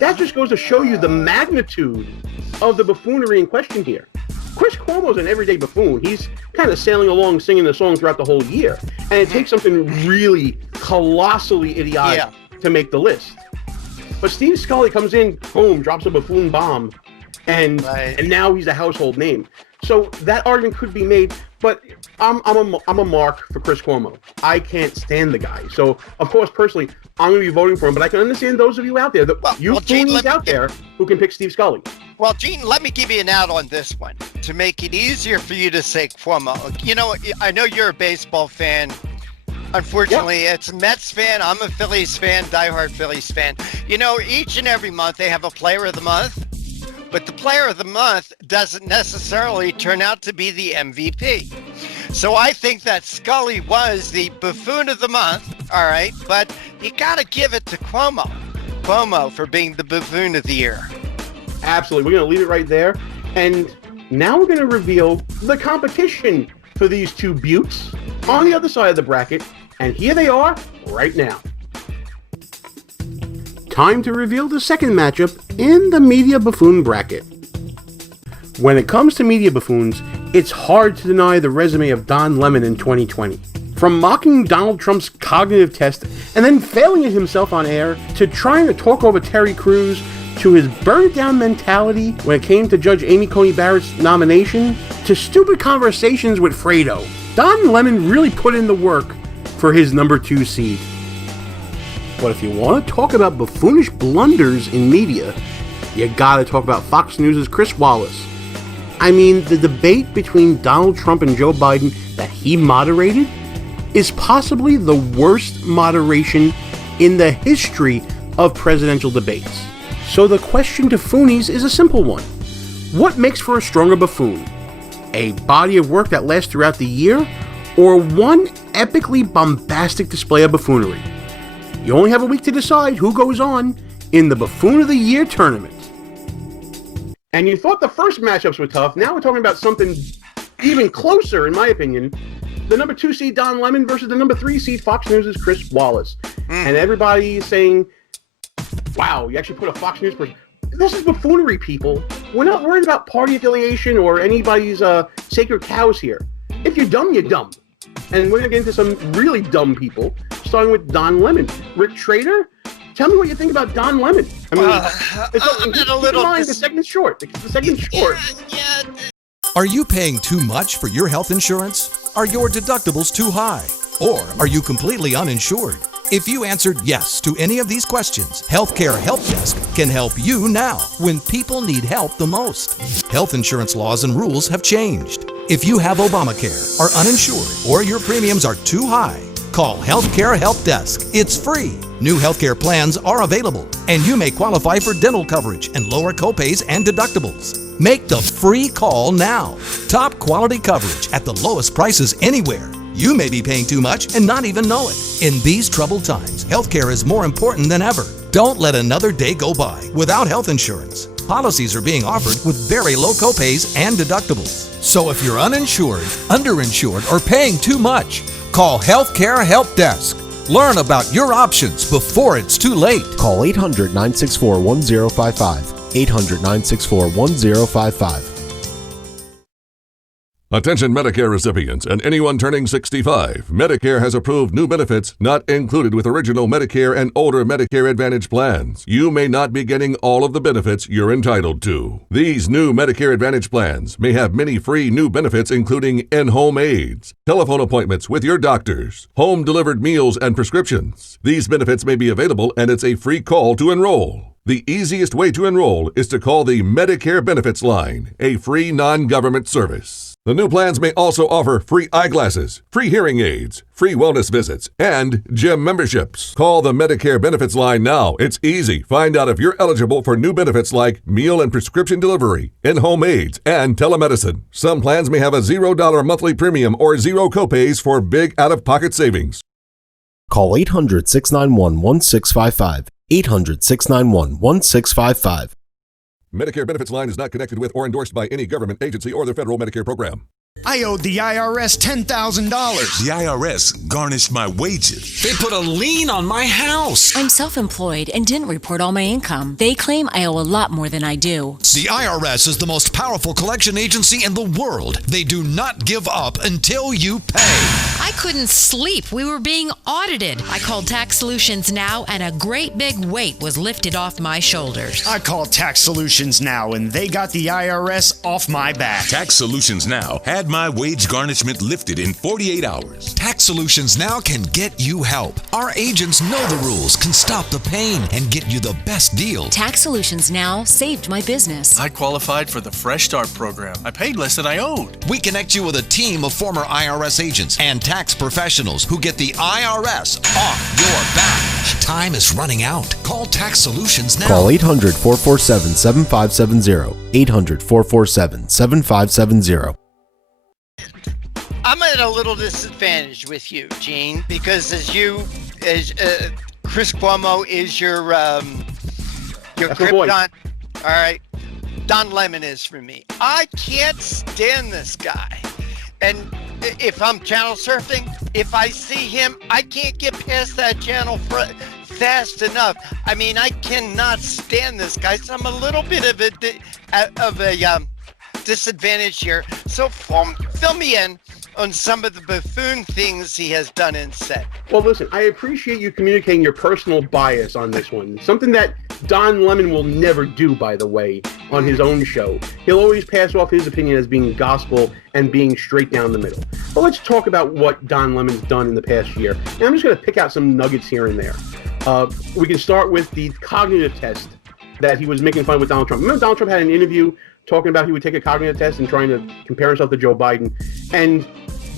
That just goes to show you the magnitude of the buffoonery in question here. Chris Cuomo's an everyday buffoon. He's kind of sailing along singing the song throughout the whole year. And it takes something really colossally idiotic to make the list. But Steve Scully comes in, boom, drops a buffoon bomb, and now he's a household name. So that argument could be made, but I'm a mark for Chris Cuomo. I can't stand the guy. So, of course, personally, I'm going to be voting for him, but I can understand those of you out there, foonies out there who can pick Steve Scully. Well, Gene, let me give you an out on this one to make it easier for you to say Cuomo. I know you're a baseball fan. Unfortunately, it's a Mets fan. I'm a Phillies fan, diehard Phillies fan. Each and every month they have a player of the month. but the player of the month doesn't necessarily turn out to be the MVP. So I think that Scully was the buffoon of the month, all right, but you got to give it to Cuomo for being the buffoon of the year. Absolutely. We're going to leave it right there. And now we're going to reveal the competition for these two buttes on the other side of the bracket. And here they are right now. Time to reveal the second matchup in the Media Buffoon bracket. When it comes to Media Buffoons, it's hard to deny the resume of Don Lemon in 2020. From mocking Donald Trump's cognitive test and then failing it himself on air, to trying to talk over Terry Crews, to his burn-it-down mentality when it came to Judge Amy Coney Barrett's nomination, to stupid conversations with Fredo, Don Lemon really put in the work for his number 2 seed. But if you want to talk about buffoonish blunders in media, you gotta talk about Fox News' Chris Wallace. I mean, the debate between Donald Trump and Joe Biden that he moderated is possibly the worst moderation in the history of presidential debates. So the question to Foonies is a simple one. What makes for a stronger buffoon? A body of work that lasts throughout the year, or one epically bombastic display of buffoonery? You only have a week to decide who goes on in the Buffoon of the Year tournament. And you thought the first matchups were tough. Now we're talking about something even closer, in my opinion. The number 2 seed Don Lemon versus the number 3 seed Fox News' Chris Wallace. And everybody is saying, wow, you actually put a Fox News person. This is buffoonery, people. We're not worried about party affiliation or anybody's sacred cows here. If you're dumb, you're dumb. And we're going to get into some really dumb people, starting with Don Lemon. Rick Trader, tell me what you think about Don Lemon. I mean, I'm a little... The segment's short. The segment's short. Yeah. Are you paying too much for your health insurance? Are your deductibles too high? Or are you completely uninsured? If you answered yes to any of these questions, Healthcare Help Desk can help you now when people need help the most. Health insurance laws and rules have changed. If you have Obamacare, are uninsured, or your premiums are too high, call Healthcare Help Desk. It's free. New healthcare plans are available, and you may qualify for dental coverage and lower copays and deductibles. Make the free call now. Top quality coverage at the lowest prices anywhere. You may be paying too much and not even know it. In these troubled times, healthcare is more important than ever. Don't let another day go by without health insurance. Policies are being offered with very low copays and deductibles. So if you're uninsured, underinsured, or paying too much, call Healthcare Help Desk. Learn about your options before it's too late. Call 800-964-1055. 800-964-1055. Attention Medicare recipients and anyone turning 65. Medicare has approved new benefits not included with original Medicare and older Medicare Advantage plans. You may not be getting all of the benefits you're entitled to. These new Medicare Advantage plans may have many free new benefits including in-home aids, telephone appointments with your doctors, home-delivered meals and prescriptions. These benefits may be available and it's a free call to enroll. The easiest way to enroll is to call the Medicare Benefits Line, a free non-government service. The new plans may also offer free eyeglasses, free hearing aids, free wellness visits, and gym memberships. Call the Medicare Benefits Line now. It's easy. Find out if you're eligible for new benefits like meal and prescription delivery, in-home aids, and telemedicine. Some plans may have a $0 monthly premium or zero copays for big out-of-pocket savings. Call 800-691-1655. 800-691-1655. Medicare Benefits Line is not connected with or endorsed by any government agency or the federal Medicare program. I owed the IRS $10,000. The IRS garnished my wages. They put a lien on my house. I'm self-employed and didn't report all my income. They claim I owe a lot more than I do. The IRS is the most powerful collection agency in the world. They do not give up until you pay. I couldn't sleep. We were being audited. I called Tax Solutions Now, and a great big weight was lifted off my shoulders. I called Tax Solutions Now, and they got the IRS off my back. Tax Solutions Now had my wage garnishment lifted in 48 hours. Tax Solutions Now can get you help. Our agents know the rules, can stop the pain, and get you the best deal. Tax Solutions Now saved my business. I qualified for the Fresh Start program. I paid less than I owed. We connect you with a team of former IRS agents and tax professionals who get the IRS off your back. Time is running out. Call Tax Solutions now. Call 800-447-7570. 800-447-7570. I'm at a little disadvantage with you, Gene, because as Chris Cuomo is your krypton. All right, Don Lemon is for me. I can't stand this guy, and if I'm channel surfing, if I see him, I can't get past that channel fast enough. I mean, I cannot stand this guy. So I'm a little bit of a disadvantage here. So fill me in on some of the buffoon things he has done and said. Well, listen, I appreciate you communicating your personal bias on this one. Something that Don Lemon will never do, by the way, on his own show. He'll always pass off his opinion as being gospel and being straight down the middle. But let's talk about what Don Lemon's done in the past year. And I'm just going to pick out some nuggets here and there. We can start with the cognitive test that he was making fun with Donald Trump. Remember Donald Trump had an interview talking about he would take a cognitive test and trying to compare himself to Joe Biden. And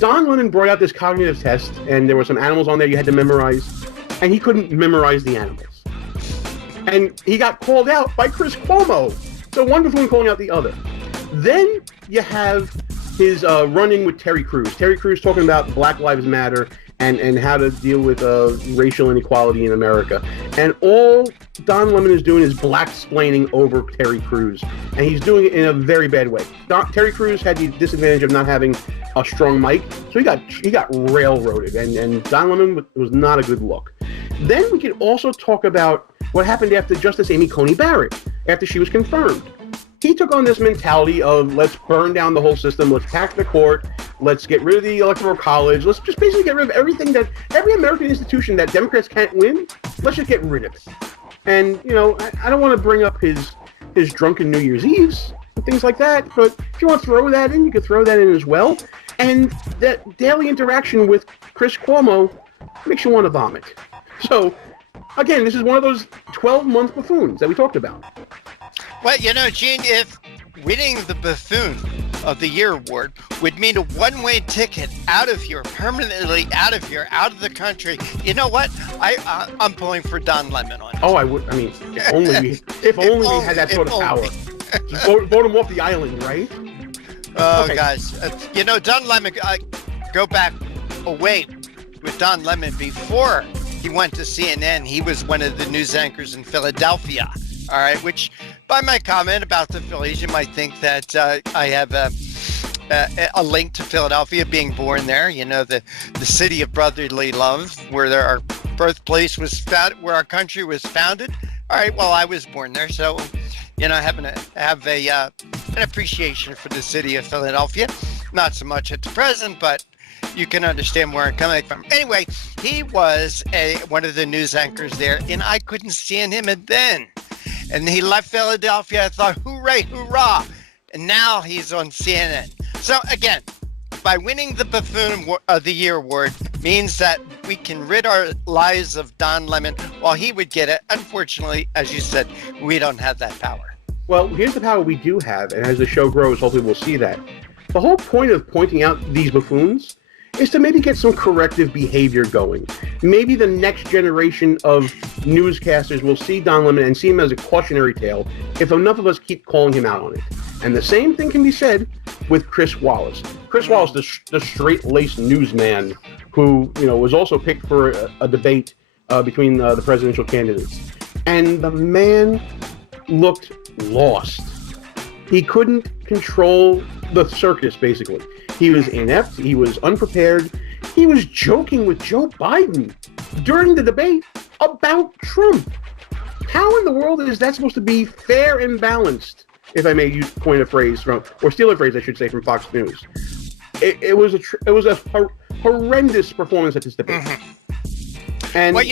Don Lemon brought out this cognitive test, and there were some animals on there you had to memorize, and he couldn't memorize the animals. And he got called out by Chris Cuomo. So one buffoon calling out the other. Then you have his run-in with Terry Crews. Terry Crews talking about Black Lives Matter and how to deal with racial inequality in America. And all Don Lemon is doing is black-splaining over Terry Crews. And he's doing it in a very bad way. Terry Crews had the disadvantage of not having a strong mic, so he got railroaded. And Don Lemon was not a good look. Then we can also talk about what happened after Justice Amy Coney Barrett, after she was confirmed. He took on this mentality of let's burn down the whole system, let's pack the court, let's get rid of the Electoral College, let's just basically get rid of everything that, every American institution that Democrats can't win, let's just get rid of it. And, you know, I don't want to bring up his drunken New Year's Eves and things like that, but if you want to throw that in, you can throw that in as well. And that daily interaction with Chris Cuomo makes you want to vomit. So, again, this is one of those 12-month buffoons that we talked about. Well, you know, Gene, if winning the Baffoon of the Year award would mean a one-way ticket permanently out of the country, you know what? I'm pulling for Don Lemon on it. Oh, I would. I mean, if only we had that sort of power. Just vote him off the island, right? Oh, okay. Guys, you know, Don Lemon. Go back away with Don Lemon before he went to CNN. He was one of the news anchors in Philadelphia. All right, which by my comment about the Phillies, you might think that I have a link to Philadelphia, being born there. You know, the city of brotherly love, where our birthplace was founded, where our country was founded. All right, well, I was born there, so you know, I have an appreciation for the city of Philadelphia. Not so much at the present, but you can understand where I'm coming from. Anyway, he was one of the news anchors there, and I couldn't stand him then. And he left Philadelphia. I thought, hooray, hoorah. And now he's on CNN. So again, by winning the Buffoon of the Year award means that we can rid our lives of Don Lemon while he would get it. Unfortunately, as you said, we don't have that power. Well, here's the power we do have. And as the show grows, hopefully we'll see that. The whole point of pointing out these buffoons is to maybe get some corrective behavior going. Maybe the next generation of newscasters will see Don Lemon and see him as a cautionary tale if enough of us keep calling him out on it. And the same thing can be said with Chris Wallace. Chris Wallace, the straight-laced newsman who, you know, was also picked for a debate between the presidential candidates. And the man looked lost. He couldn't control the circus, basically. He was inept. He was unprepared. He was joking with Joe Biden during the debate about Trump. How in the world is that supposed to be fair and balanced, if I may coin a phrase or steal a phrase, I should say, from Fox News? It was a horrendous performance at this debate. Mm-hmm. And well,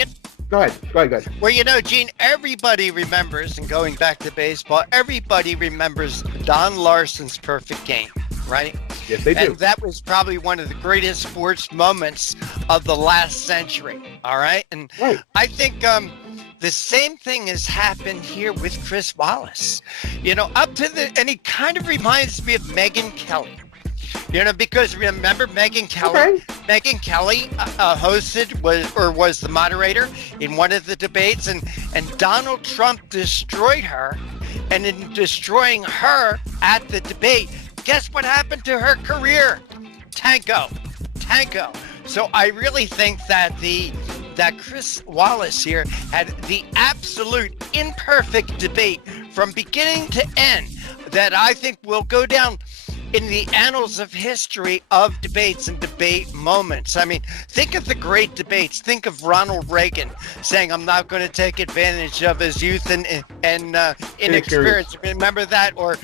Go ahead. Well, you know, Gene, everybody remembers, and going back to baseball, everybody remembers Don Larson's perfect game, right? Yes, they do. And that was probably one of the greatest sports moments of the last century, all right? And right. I think the same thing has happened here with Chris Wallace. You know, and he kind of reminds me of Megyn Kelly. Because remember Megyn Kelly hosted was the moderator in one of the debates, and Donald Trump destroyed her, and in destroying her at the debate, guess what happened to her career? Tango. So I really think that Chris Wallace here had the absolute imperfect debate from beginning to end that I think will go down in the annals of history of debates and debate moments. I mean, think of the great debates. Think of Ronald Reagan saying, "I'm not going to take advantage of his youth and inexperience." Remember that, or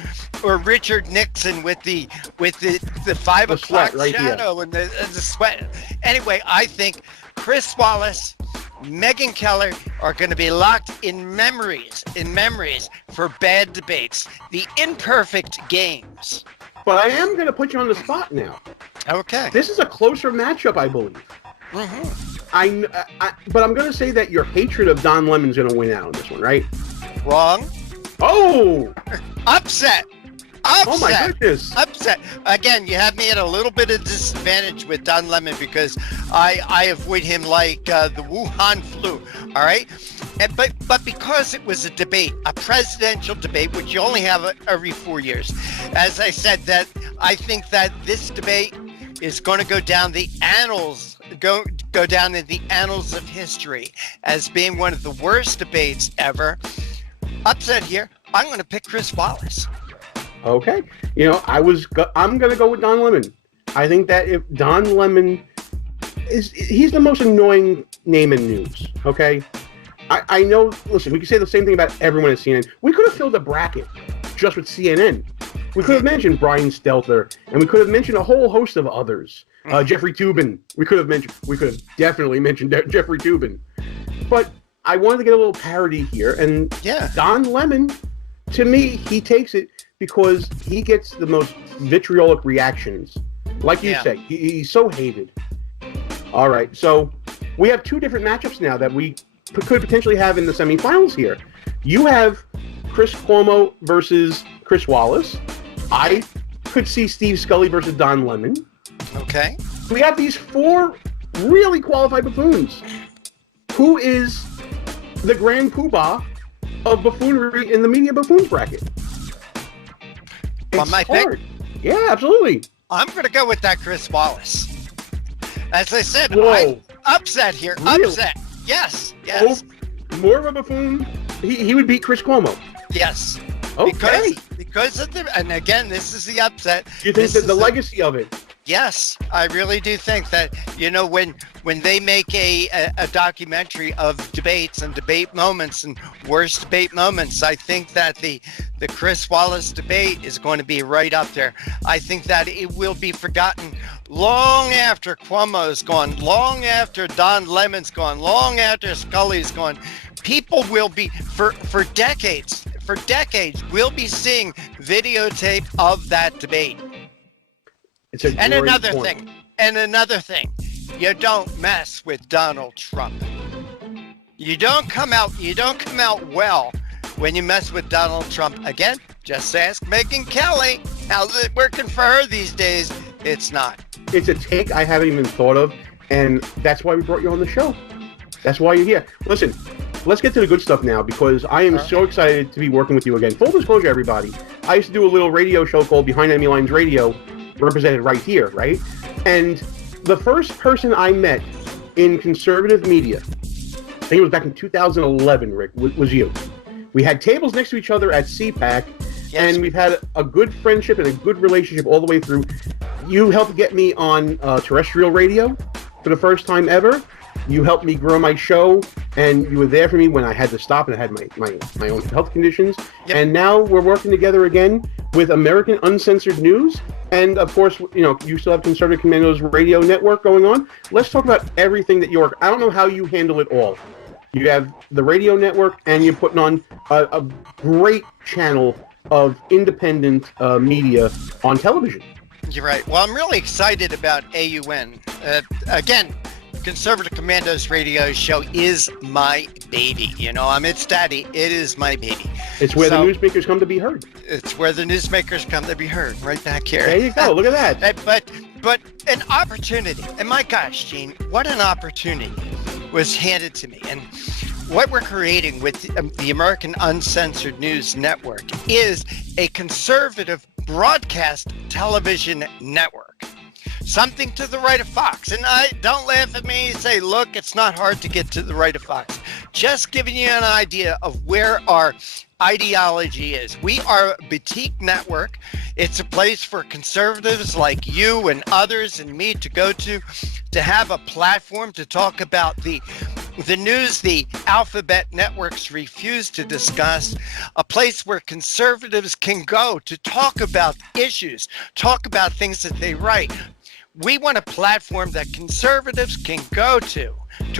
Richard Nixon with the 5 o'clock shadow and the sweat. Anyway, I think Chris Wallace, Megyn Kelly are going to be locked in memories for bad debates, the imperfect games. But I am going to put you on the spot now. Okay. This is a closer matchup, I believe. Mm-hmm. But I'm going to say that your hatred of Don Lemon's going to win out on this one, right? Wrong. Oh! Upset. Oh my goodness. Upset. Again, you have me at a little bit of disadvantage with Don Lemon because I avoid him like the Wuhan flu. All right. But because it was a debate, a presidential debate, which you only have every 4 years, as I said, that I think that this debate is going to go down the annals, go down in the annals of history as being one of the worst debates ever. Upset here. I'm going to pick Chris Wallace. Okay. I'm going to go with Don Lemon. I think that if Don Lemon he's the most annoying name in news. Okay. I know, listen, we can say the same thing about everyone at CNN. We could have filled a bracket just with CNN. We could have mentioned Brian Stelter, and we could have mentioned a whole host of others. Jeffrey Toobin. We could have definitely mentioned Jeffrey Toobin. But I wanted to get a little parody here, and Don Lemon, to me, he takes it because he gets the most vitriolic reactions. Like you say, he's so hated. All right, so we have two different matchups now that we could potentially have in the semifinals here. You have Chris Cuomo versus Chris Wallace. I could see Steve Scully versus Don Lemon. Okay. We have these four really qualified buffoons. Who is the grand poobah of buffoonery in the media buffoons bracket? It's my hard. pick? Yeah, absolutely. I'm going to go with that Chris Wallace. As I said, Whoa. Upset here. Really? Upset. Yes. More of a buffoon. He would beat Chris Cuomo. Yes. Okay. Because of and again, this is the upset. You think that the legacy of it? Yes, I really do think that, when they make a documentary of debates and debate moments and worst debate moments, I think that the Chris Wallace debate is going to be right up there. I think that it will be forgotten long after Cuomo's gone, long after Don Lemon's gone, long after Scully's gone. People will be, for decades, we'll be seeing videotape of that debate. Another thing, you don't mess with Donald Trump. You don't come out well when you mess with Donald Trump. Again, just ask Megyn Kelly. How's it working for her these days? It's not. It's a take I haven't even thought of, and that's why we brought you on the show. That's why you're here. Listen, let's get to the good stuff now, because I am so excited to be working with you again. Full disclosure, everybody. I used to do a little radio show called Behind Enemy Lines Radio, represented right here, right? And the first person I met in conservative media, I think it was back in 2011, Rick, was you. We had tables next to each other at CPAC, and we've had a good friendship and a good relationship all the way through. You helped get me on terrestrial radio for the first time ever. You helped me grow my show, and you were there for me when I had to stop and I had my own health conditions. Yep. And now we're working together again with American Uncensored News. And of course, you still have Conservative Commandos Radio Network going on. Let's talk about everything that you work. I don't know how you handle it all. You have the radio network, and you're putting on a great channel of independent media on television. You're right. Well, I'm really excited about AUN. Again, Conservative Commandos radio show is my baby. You know, I'm its daddy. It is my baby. It's where the newsmakers come to be heard. It's where the newsmakers come to be heard, right back here. There you go. Look at that. But an opportunity, and my gosh, Gene, what an opportunity was handed to me. And what we're creating with the American Uncensored News Network is a conservative broadcast television network. Something to the right of Fox. And don't laugh at me and say, look, it's not hard to get to the right of Fox. Just giving you an idea of where our ideology is. We are a boutique network. It's a place for conservatives like you and others and me to go to have a platform to talk about the news the alphabet networks refuse to discuss, a place where conservatives can go to talk about issues, talk about things that they write. We want a platform that conservatives can go to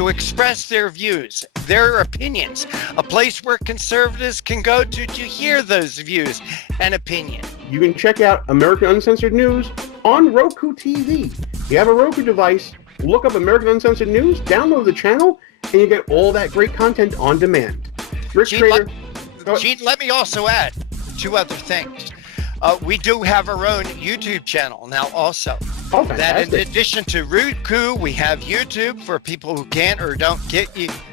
express their views, their opinions, a place where conservatives can go to hear those views and opinions. You can check out American Uncensored News on Roku TV. If you have a Roku device, look up American Uncensored News, download the channel, and you get all that great content on demand. Rick Trader. Gene, let me also add two other things. We do have our own YouTube channel now also. Oh, that in addition to Roku, we have YouTube for people who can't or don't get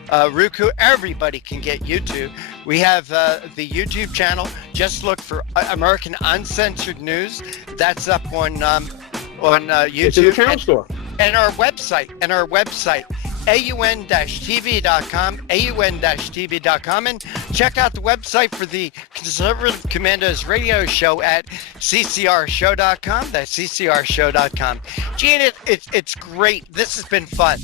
Roku. Everybody can get YouTube. We have the YouTube channel. Just look for American Uncensored News. That's up on YouTube. It's in the channel store. And our website, aun-tv.com, and check out the website for the Conservative Commandos radio show at ccrshow.com. That's ccrshow.com. Gene, it's great. This has been fun.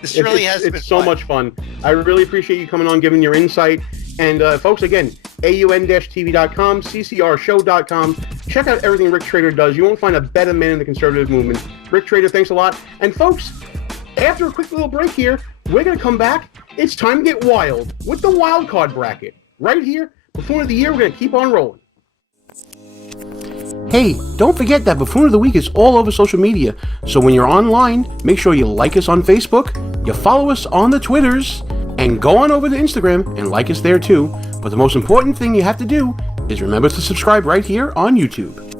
This really has been It's so fun. much fun. I really appreciate you coming on, giving your insight. And folks, again, aun-tv.com, ccrshow.com. Check out everything Rick Trader does. You won't find a better man in the conservative movement. Rick Trader, thanks a lot. And folks, after a quick little break here, we're going to come back. It's time to get wild with the wild card bracket. Right here, Buffoon of the Year, we're going to keep on rolling. Hey, don't forget that Buffoon of the Week is all over social media. So when you're online, make sure you like us on Facebook, you follow us on the Twitters, and go on over to Instagram and like us there too. But the most important thing you have to do is remember to subscribe right here on YouTube.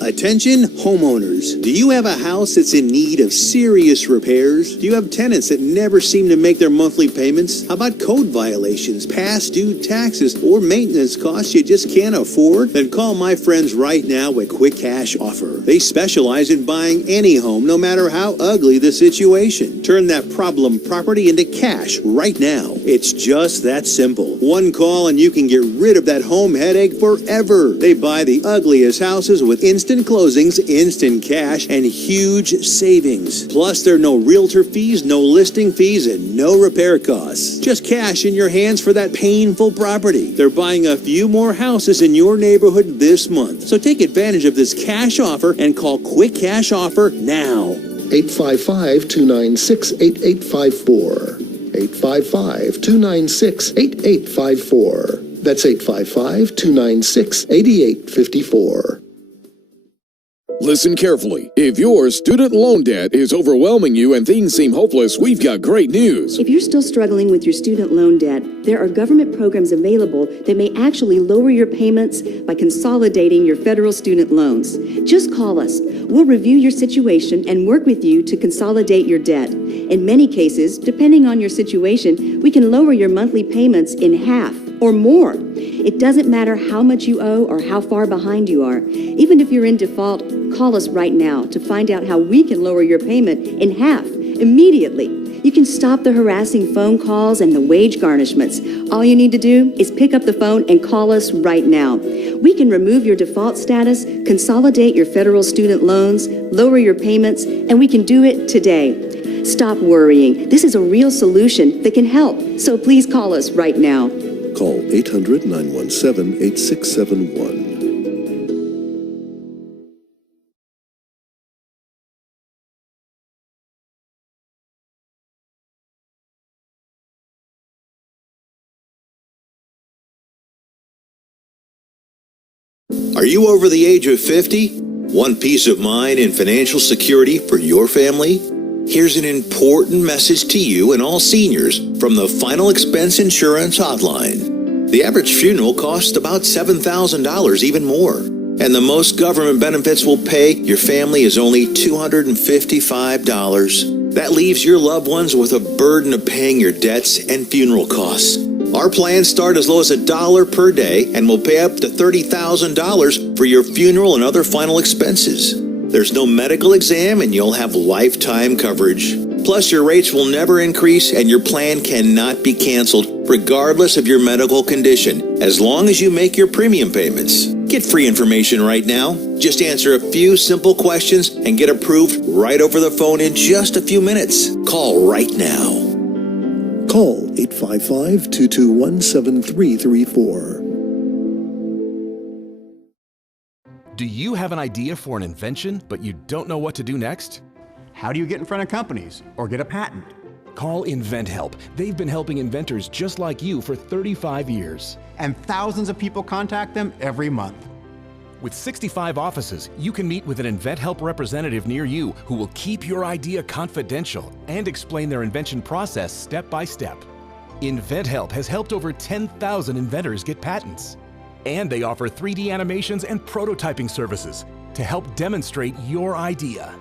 Attention homeowners, do you have a house that's in need of serious repairs? Do you have tenants that never seem to make their monthly payments? How about code violations, past due taxes, or maintenance costs you just can't afford? Then call my friends right now at Quick Cash Offer. They specialize in buying any home, no matter how ugly the situation. Turn that problem property into cash right now. It's just that simple. One call and you can get rid of that home headache forever. They buy the ugliest houses with instant closings, instant cash, and huge savings. Plus, there are no realtor fees, no listing fees, and no repair costs. Just cash in your hands for that painful property. They're buying a few more houses in your neighborhood this month. So take advantage of this cash offer and call Quick Cash Offer now. 855-296-8854. 855-296-8854. That's 855-296-8854. Listen carefully. If your student loan debt is overwhelming you and things seem hopeless, we've got great news. If you're still struggling with your student loan debt, there are government programs available that may actually lower your payments by consolidating your federal student loans. Just call us. We'll review your situation and work with you to consolidate your debt. In many cases, depending on your situation, we can lower your monthly payments in half or more. It doesn't matter how much you owe or how far behind you are. Even if you're in default, call us right now to find out how we can lower your payment in half immediately. You can stop the harassing phone calls and the wage garnishments. All you need to do is pick up the phone and call us right now. We can remove your default status, consolidate your federal student loans, lower your payments, and we can do it today. Stop worrying. This is a real solution that can help. So please call us right now. Call 800-917-8671. Are you over the age of 50? Want peace of mind and financial security for your family? Here's an important message to you and all seniors from the Final Expense Insurance Hotline. The average funeral costs about $7,000, even more. And the most government benefits will pay your family is only $255. That leaves your loved ones with a burden of paying your debts and funeral costs. Our plans start as low as $1 per day and will pay up to $30,000 for your funeral and other final expenses. There's no medical exam and you'll have lifetime coverage. Plus, your rates will never increase and your plan cannot be canceled regardless of your medical condition, as long as you make your premium payments. Get free information right now. Just answer a few simple questions and get approved right over the phone in just a few minutes. Call right now. Call 855-221-7334. Do you have an idea for an invention, but you don't know what to do next? How do you get in front of companies or get a patent? Call InventHelp. They've been helping inventors just like you for 35 years. And thousands of people contact them every month. With 65 offices, you can meet with an InventHelp representative near you who will keep your idea confidential and explain their invention process step by step. InventHelp has helped over 10,000 inventors get patents. And they offer 3D animations and prototyping services to help demonstrate your idea.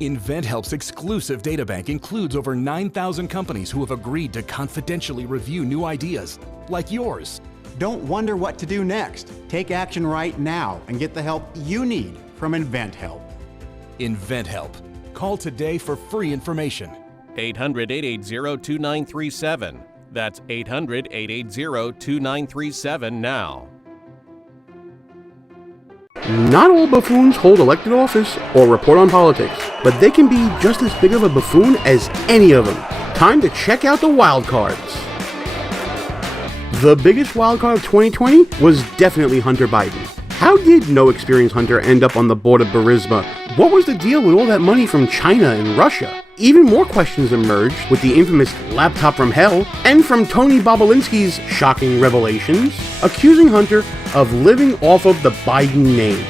InventHelp's exclusive databank includes over 9,000 companies who have agreed to confidentially review new ideas, like yours. Don't wonder what to do next. Take action right now and get the help you need from InventHelp. InventHelp. Call today for free information. 800-880-2937. That's 800-880-2937 now. Not all buffoons hold elected office or report on politics, but they can be just as big of a buffoon as any of them. Time to check out the wild cards. The biggest wild card of 2020 was definitely Hunter Biden. How did no experienced hunter end up on the board of Burisma? What was the deal with all that money from China and Russia? Even more questions emerged with the infamous laptop from hell and from Tony Bobolinsky's shocking revelations, accusing Hunter of living off of the Biden name.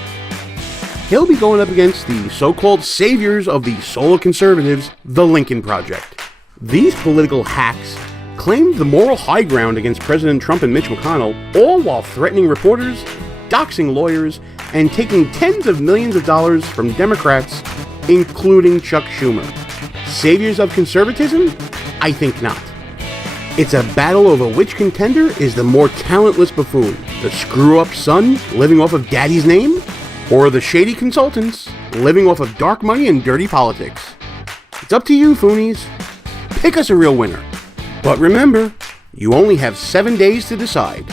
He'll be going up against the so-called saviors of the solar conservatives, the Lincoln Project. These political hacks claimed the moral high ground against President Trump and Mitch McConnell, all while threatening reporters, doxing lawyers, and taking tens of millions of dollars from Democrats, including Chuck Schumer. Saviors of conservatism? I think not. It's a battle over which contender is the more talentless buffoon, the screw-up son living off of daddy's name, or the shady consultants living off of dark money and dirty politics. It's up to you, Foonies. Pick us a real winner. But remember, you only have 7 days to decide.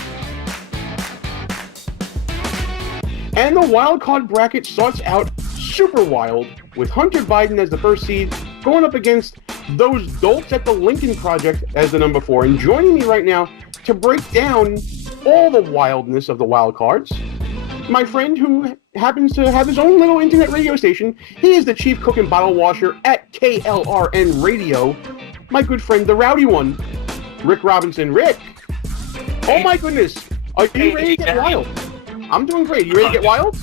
And the wild card bracket starts out super wild, with Hunter Biden as the first seed, going up against those dolts at the Lincoln Project as the number 4. And joining me right now to break down all the wildness of the wild cards, my friend who happens to have his own little internet radio station. He is the chief cook and bottle washer at KLRN Radio. My good friend, the rowdy one, Rick Robinson. Rick! Oh my goodness! Are you ready to get wild? I'm doing great. You ready to get wild?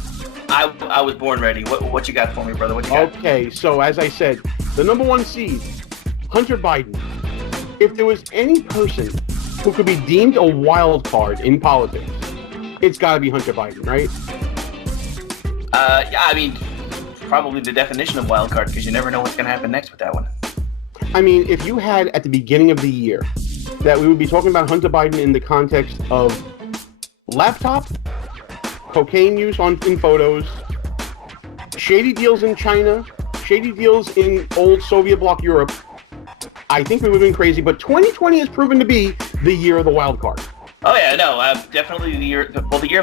I was born ready. What you got for me, brother? What you got? Okay, so as I said, the number 1 seed, Hunter Biden. If there was any person who could be deemed a wild card in politics, it's got to be Hunter Biden, right? Yeah, I mean, probably the definition of wild card, because you never know what's going to happen next with that one. I mean, if you had at the beginning of the year that we would be talking about Hunter Biden in the context of laptop, cocaine use in photos, shady deals in China, shady deals in old Soviet bloc Europe, I think we would have been crazy. But 2020 has proven to be the year of the wild card. Oh yeah, no, definitely the year of the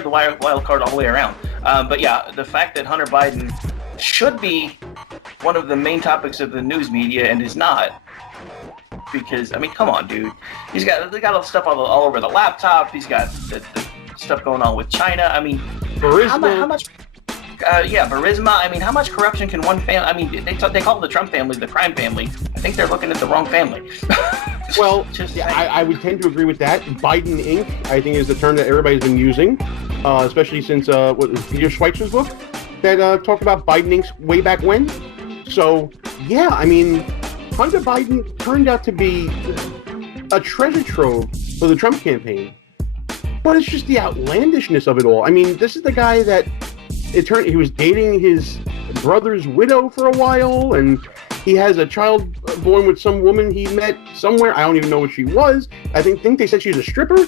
wild card all the way around. But yeah, the fact that Hunter Biden should be one of the main topics of the news media and is not, because I mean, come on, dude, they got stuff all over the laptop. He's got the stuff going on with China. I mean, Burisma. How much? Burisma. I mean, how much corruption can one family? I mean, they call the Trump family the crime family. I think they're looking at the wrong family. Well, I would tend to agree with that. Biden Inc., I think, is the term that everybody's been using. especially since what was Peter Schweitzer's book that talked about Biden inks way back when. So, yeah, I mean, Hunter Biden turned out to be a treasure trove for the Trump campaign. But it's just the outlandishness of it all. I mean, this is the guy that he was dating his brother's widow for a while, and he has a child born with some woman he met somewhere. I don't even know what she was. I think they said she's a stripper.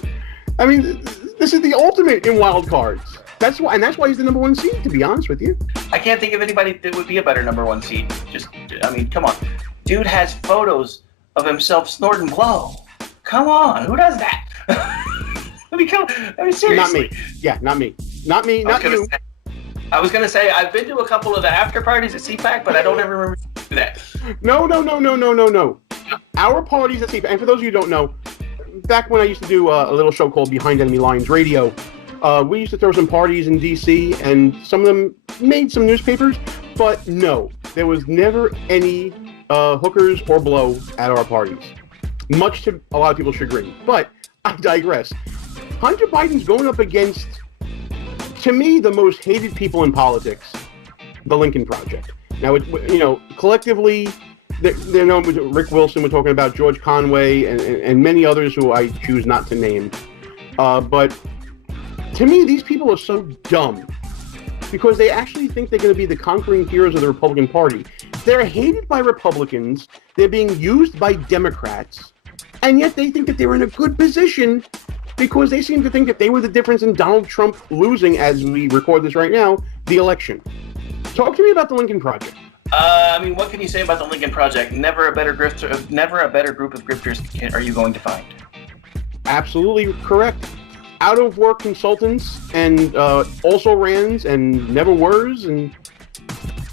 I mean, this is the ultimate in wild cards. That's why he's the number one seed, to be honest with you. I can't think of anybody that would be a better number one seed. I mean, come on. Dude has photos of himself snorting blow. Come on, who does that? I mean, seriously. Not me. Yeah, not me. Not me, not you. I was going to say, I've been to a couple of the after parties at CPAC, but I don't ever remember that. No. Our parties at CPAC, and for those of you who don't know, back when I used to do a little show called Behind Enemy Lines Radio, we used to throw some parties in D.C., and some of them made some newspapers, but no, there was never any hookers or blow at our parties, much to a lot of people's chagrin. But I digress. Hunter Biden's going up against, to me, the most hated people in politics, the Lincoln Project. Now, collectively, they're known with Rick Wilson. We're talking about George Conway and many others who I choose not to name. But to me, these people are so dumb because they actually think they're going to be the conquering heroes of the Republican Party. They're hated by Republicans. They're being used by Democrats. And yet they think that they're in a good position because they seem to think that they were the difference in Donald Trump losing, as we record this right now, the election. Talk to me about the Lincoln Project. I mean, what can you say about the Lincoln Project? Never a better group of grifters are you going to find. Absolutely correct. Out-of-work consultants and also-rans and never-weres and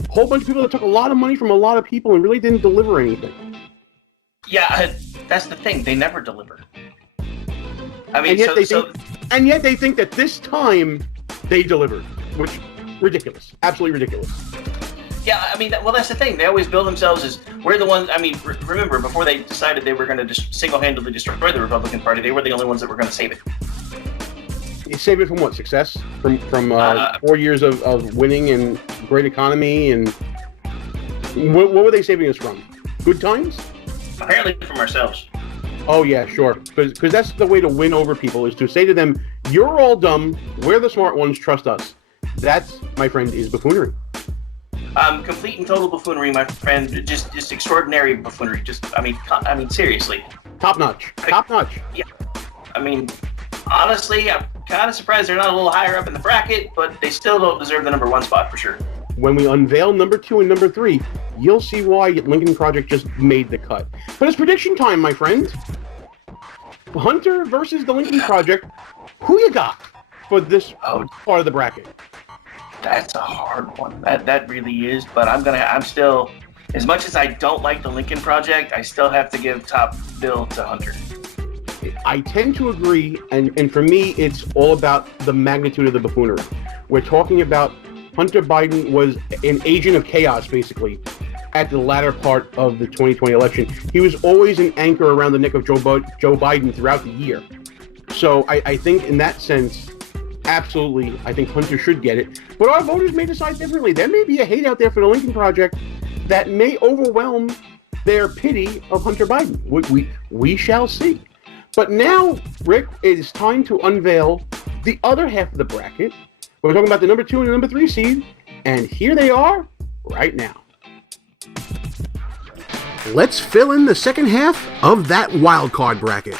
a whole bunch of people that took a lot of money from a lot of people and really didn't deliver anything. Yeah, that's the thing. They never deliver. I mean, and yet they think that this time they delivered, which ridiculous, absolutely ridiculous. Yeah, I mean, that's the thing. They always build themselves as we're the ones. I mean, remember before they decided they were going to just single-handedly destroy the Republican Party, they were the only ones that were going to save it. You save it from what? Success? From 4 years of winning and great economy and what were they saving us from? Good times? Apparently from ourselves. Oh, yeah, sure. Because that's the way to win over people, is to say to them, you're all dumb, we're the smart ones, trust us. That's, my friend, is buffoonery. Complete and total buffoonery, my friend. Just extraordinary buffoonery. I mean, seriously. Top notch. Top notch. Yeah. I mean, honestly, I'm kind of surprised they're not a little higher up in the bracket, but they still don't deserve the number one spot for sure. When we unveil number 2 and number 3, you'll see why Lincoln Project just made the cut. But it's prediction time, my friend. Hunter versus the Lincoln Project. Who you got for this part of the bracket? That's a hard one. That really is. But I'm still, as much as I don't like the Lincoln Project, I still have to give top bill to Hunter. I tend to agree, and for me, it's all about the magnitude of the buffoonery. We're talking about Hunter Biden was an agent of chaos, basically, at the latter part of the 2020 election. He was always an anchor around the neck of Joe Biden throughout the year. So I think in that sense, absolutely, I think Hunter should get it. But our voters may decide differently. There may be a hate out there for the Lincoln Project that may overwhelm their pity of Hunter Biden. We shall see. But now, Rick, it is time to unveil the other half of the bracket. We're talking about the number 2 and the number 3 seed, and here they are right now. Let's fill in the second half of that wild card bracket.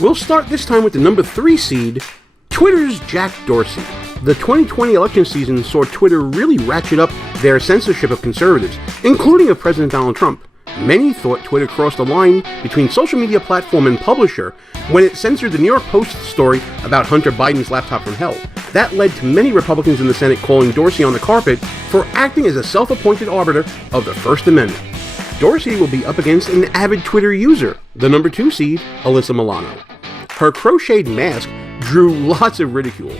We'll start this time with the number 3 seed, Twitter's Jack Dorsey. The 2020 election season saw Twitter really ratchet up their censorship of conservatives, including of President Donald Trump. Many thought Twitter crossed a line between social media platform and publisher when it censored the New York Post story about Hunter Biden's laptop from hell. That led to many Republicans in the Senate calling Dorsey on the carpet for acting as a self-appointed arbiter of the First Amendment. Dorsey will be up against an avid Twitter user, the number 2 seed, Alyssa Milano. Her crocheted mask drew lots of ridicule.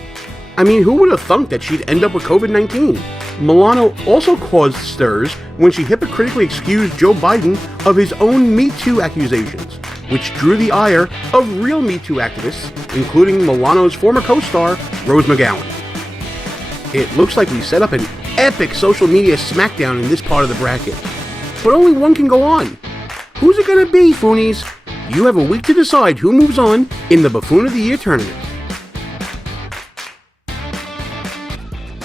I mean, who would have thunk that she'd end up with COVID-19? Milano also caused stirs when she hypocritically excused Joe Biden of his own Me Too accusations, which drew the ire of real Me Too activists, including Milano's former co-star, Rose McGowan. It looks like we set up an epic social media smackdown in this part of the bracket. But only one can go on. Who's it gonna be, Foonies? You have a week to decide who moves on in the Buffoon of the Year tournament.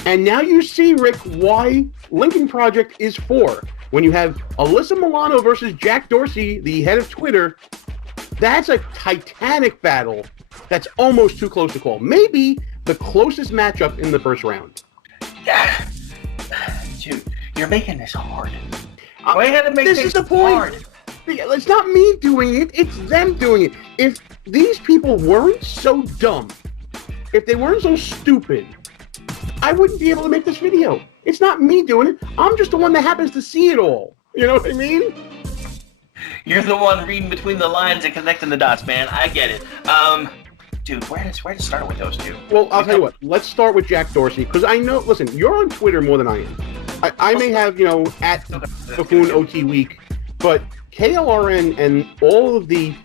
And now you see, Rick, why Lincoln Project is 4. When you have Alyssa Milano versus Jack Dorsey, the head of Twitter, that's a titanic battle that's almost too close to call. Maybe the closest matchup in the first round. Yeah. Dude, you're making this hard. Why had to make this things is the point. hard? It's not me doing it, it's them doing it. If these people weren't so dumb, if they weren't so stupid, I wouldn't be able to make this video. It's not me doing it. I'm just the one that happens to see it all. You know what I mean? You're the one reading between the lines and connecting the dots, man. I get it. Dude, where to start with those two? Well, I'll tell you what. Let's start with Jack Dorsey, because I know, listen, you're on Twitter more than I am. I may have, at Buffoon OT Week, but KLRN and all of the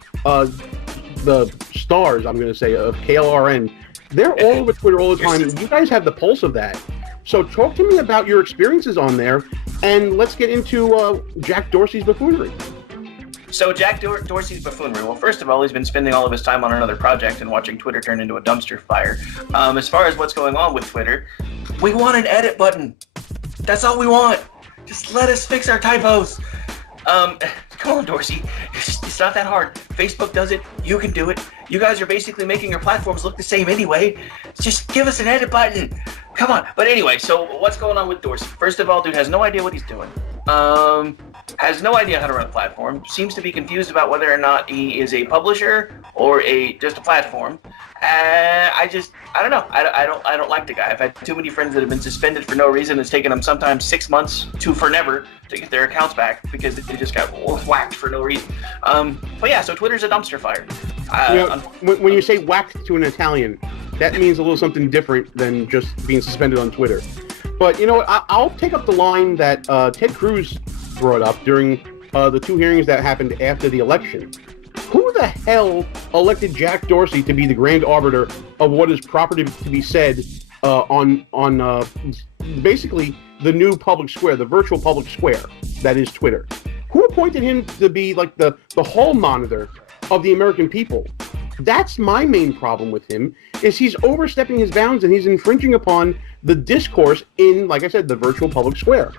stars, I'm going to say, of KLRN, they're all over Twitter all the time. You guys have the pulse of that. So talk to me about your experiences on there, and let's get into Jack Dorsey's buffoonery. So Jack Dorsey's buffoonery. Well, first of all, he's been spending all of his time on another project and watching Twitter turn into a dumpster fire. As far as what's going on with Twitter, we want an edit button. That's all we want. Just let us fix our typos. Come on, Dorsey. It's not that hard. Facebook does it. You can do it. You guys are basically making your platforms look the same anyway. Just give us an edit button. Come on. But anyway, so what's going on with Dorsey? First of all, dude has no idea what he's doing. Has no idea how to run a platform. Seems to be confused about whether or not he is a publisher or just a platform. I don't know. I don't like the guy. I've had too many friends that have been suspended for no reason. It's taken them sometimes 6 months to for never to get their accounts back because they just got whacked for no reason. But yeah, so Twitter's a dumpster fire. When you say whacked to an Italian, that means a little something different than just being suspended on Twitter. But you know what? I'll take up the line that Ted Cruz brought up during the 2 hearings that happened after the election. Who the hell elected Jack Dorsey to be the grand arbiter of what is proper to be said on basically the new public square, the virtual public square that is Twitter? Who appointed him to be like the hall monitor of the American people? That's my main problem with him, is he's overstepping his bounds and he's infringing upon the discourse in, like I said, the virtual public square.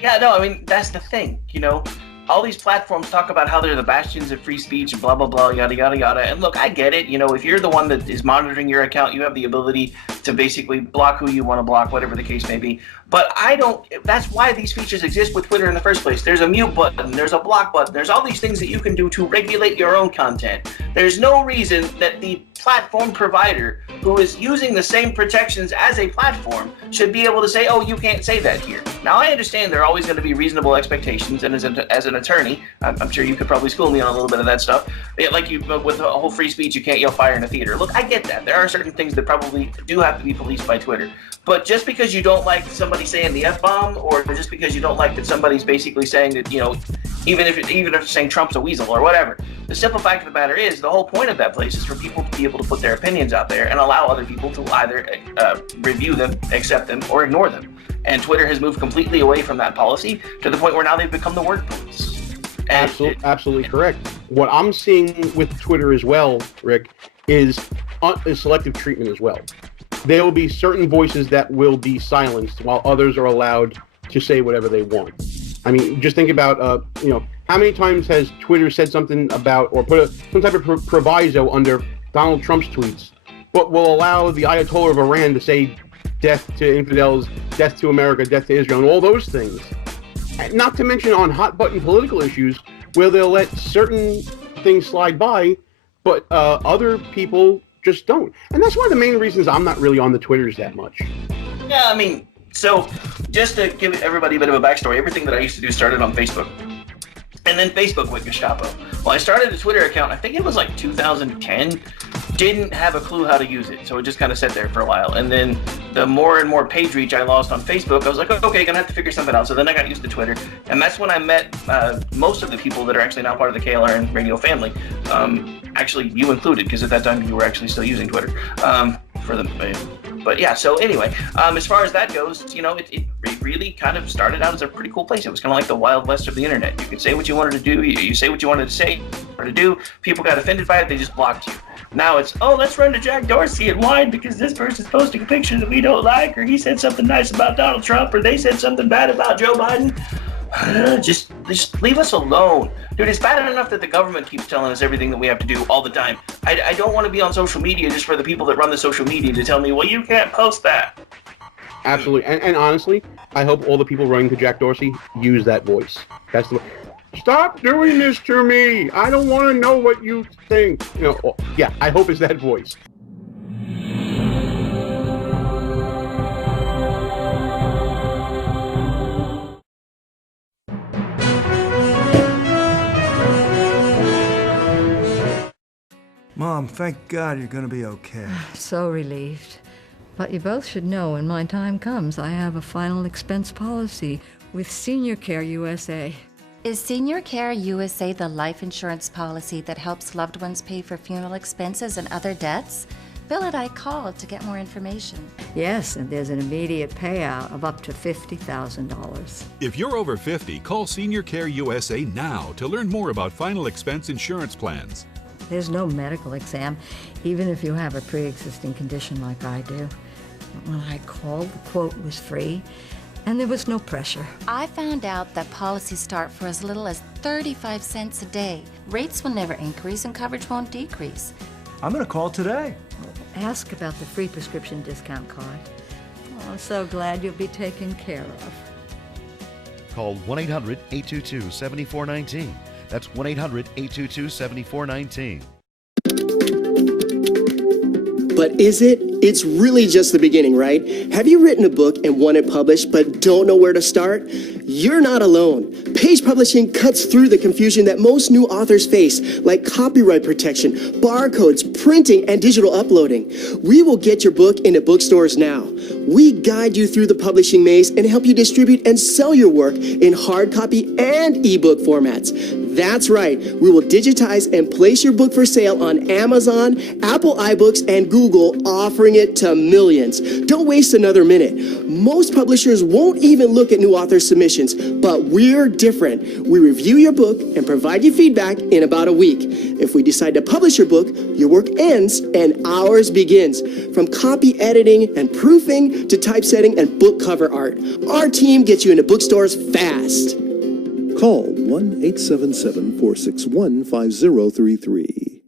Yeah, no, I mean, that's the thing, all these platforms talk about how they're the bastions of free speech and blah, blah, blah, yada, yada, yada. And look, I get it. If you're the one that is monitoring your account, you have the ability to basically block who you want to block, whatever the case may be. But that's why these features exist with Twitter in the first place. There's a mute button, there's a block button, there's all these things that you can do to regulate your own content. There's no reason that the platform provider who is using the same protections as a platform should be able to say, oh, you can't say that here. Now, I understand there are always going to be reasonable expectations, and as an attorney, I'm sure you could probably school me on a little bit of that stuff. Yeah, like with a whole free speech, you can't yell fire in a theater. Look, I get that. There are certain things that probably do have to be policed by Twitter. But just because you don't like somebody saying the F-bomb, or just because you don't like that somebody's basically saying that, even if it's saying Trump's a weasel or whatever, the simple fact of the matter is the whole point of that place is for people to be able to put their opinions out there and allow other people to either review them, accept them, or ignore them. And Twitter has moved completely away from that policy to the point where now they've become the word police. Absolutely correct. What I'm seeing with Twitter as well, Rick, is selective treatment as well. There will be certain voices that will be silenced while others are allowed to say whatever they want. I mean, just think about, how many times has Twitter said something about or put some type of proviso under Donald Trump's tweets, but will allow the Ayatollah of Iran to say death to infidels, death to America, death to Israel, and all those things. Not to mention on hot-button political issues where they'll let certain things slide by, but other people just don't. And that's one of the main reasons I'm not really on the Twitters that much. Yeah, I mean, so just to give everybody a bit of a backstory, everything that I used to do started on Facebook. And then Facebook went Gestapo. Well, I started a Twitter account, I think it was like 2010, didn't have a clue how to use it. So it just kind of sat there for a while. And then the more and more page reach I lost on Facebook, I was like, okay, gonna have to figure something out. So then I got used to Twitter. And that's when I met most of the people that are actually now part of the KLRN radio family. Actually, you included, because at that time you were actually still using Twitter. But yeah, so anyway, as far as that goes, it really kind of started out as a pretty cool place. It was kind of like the Wild West of the internet. You could say what you wanted to do. You say what you wanted to say or to do. People got offended by it. They just blocked you. Now it's, let's run to Jack Dorsey and whine because this person's posting a picture that we don't like, or he said something nice about Donald Trump, or they said something bad about Joe Biden. Just leave us alone. Dude, it's bad enough that the government keeps telling us everything that we have to do all the time. I don't want to be on social media just for the people that run the social media to tell me, well, you can't post that. Absolutely. And honestly, I hope all the people running to Jack Dorsey use that voice. That's the stop doing this to me. I don't want to know what you think. Yeah, I hope it's that voice. Mom, thank God you're gonna be okay. So relieved. But you both should know when my time comes, I have a final expense policy with Senior Care USA. Is Senior Care USA the life insurance policy that helps loved ones pay for funeral expenses and other debts? Bill and I called to get more information. Yes, and there's an immediate payout of up to $50,000. If you're over 50, call Senior Care USA now to learn more about final expense insurance plans. There's no medical exam, even if you have a pre-existing condition like I do. When I called, the quote was free, and there was no pressure. I found out that policies start for as little as 35 cents a day. Rates will never increase and coverage won't decrease. I'm gonna call today. Ask about the free prescription discount card. Oh, I'm so glad you'll be taken care of. Call 1-800-822-7419. That's 1-800-822-7419. But is it? It's really just the beginning, right? Have you written a book and want it published but don't know where to start? You're not alone. Page Publishing cuts through the confusion that most new authors face, like copyright protection, barcodes, printing, and digital uploading. We will get your book into bookstores now. We guide you through the publishing maze and help you distribute and sell your work in hard copy and ebook formats. That's right. We will digitize and place your book for sale on Amazon, Apple iBooks, and Google, offering it to millions. Don't waste another minute. Most publishers won't even look at new author submissions, but we're different. We review your book and provide you feedback in about a week. If we decide to publish your book, your work ends and ours begins. From copy editing and proofing to typesetting and book cover art, our team gets you into bookstores fast. Call 1-877-461-5033.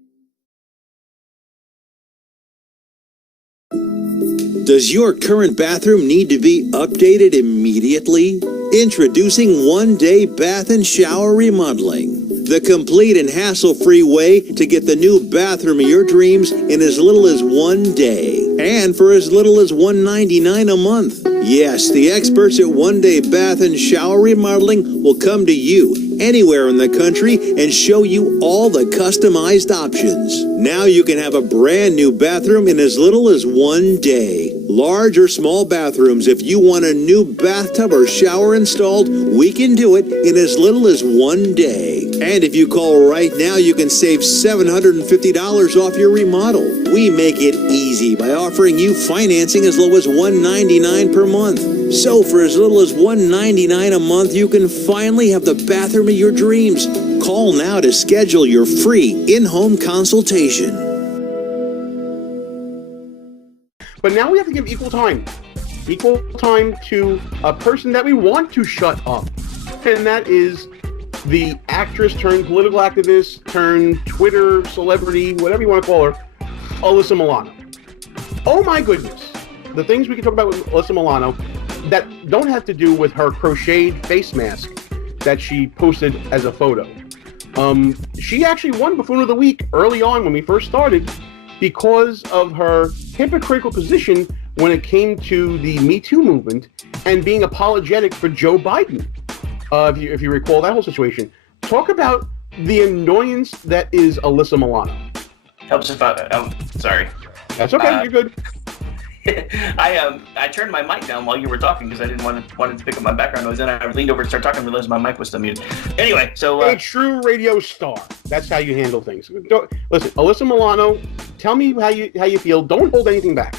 Does your current bathroom need to be updated immediately? Introducing One Day Bath and Shower Remodeling, the complete and hassle-free way to get the new bathroom of your dreams in as little as 1 day, and for as little as $1.99 a month. Yes, the experts at One Day Bath and Shower Remodeling will come to you anywhere in the country and show you all the customized options. Now you can have a brand new bathroom in as little as 1 day. Large or small bathrooms, if you want a new bathtub or shower installed, we can do it in as little as 1 day. And if you call right now, you can save $750 off your remodel. We make it easy by offering you financing as low as $199 per month. So for as little as $199 a month, you can finally have the bathroom of your dreams. Call now to schedule your free in-home consultation. But now we have to give equal time to a person that we want to shut up. And that is the actress turned political activist turned Twitter celebrity, whatever you want to call her, Alyssa Milano. Oh my goodness. The things we can talk about with Alyssa Milano that don't have to do with her crocheted face mask that she posted as a photo. She actually won Buffoon of the Week early on when we first started because of her hypocritical position when it came to the Me Too movement and being apologetic for Joe Biden. If you recall that whole situation. talk about the annoyance that is Alyssa Milano. Helps if I'm sorry. That's okay. You're good. I turned my mic down while you were talking because I didn't want to pick up my background noise. Then I leaned over to start talking and realized my mic was still muted. Anyway, so a true radio star. That's how you handle things. Listen, Alyssa Milano, tell me how you feel. Don't hold anything back.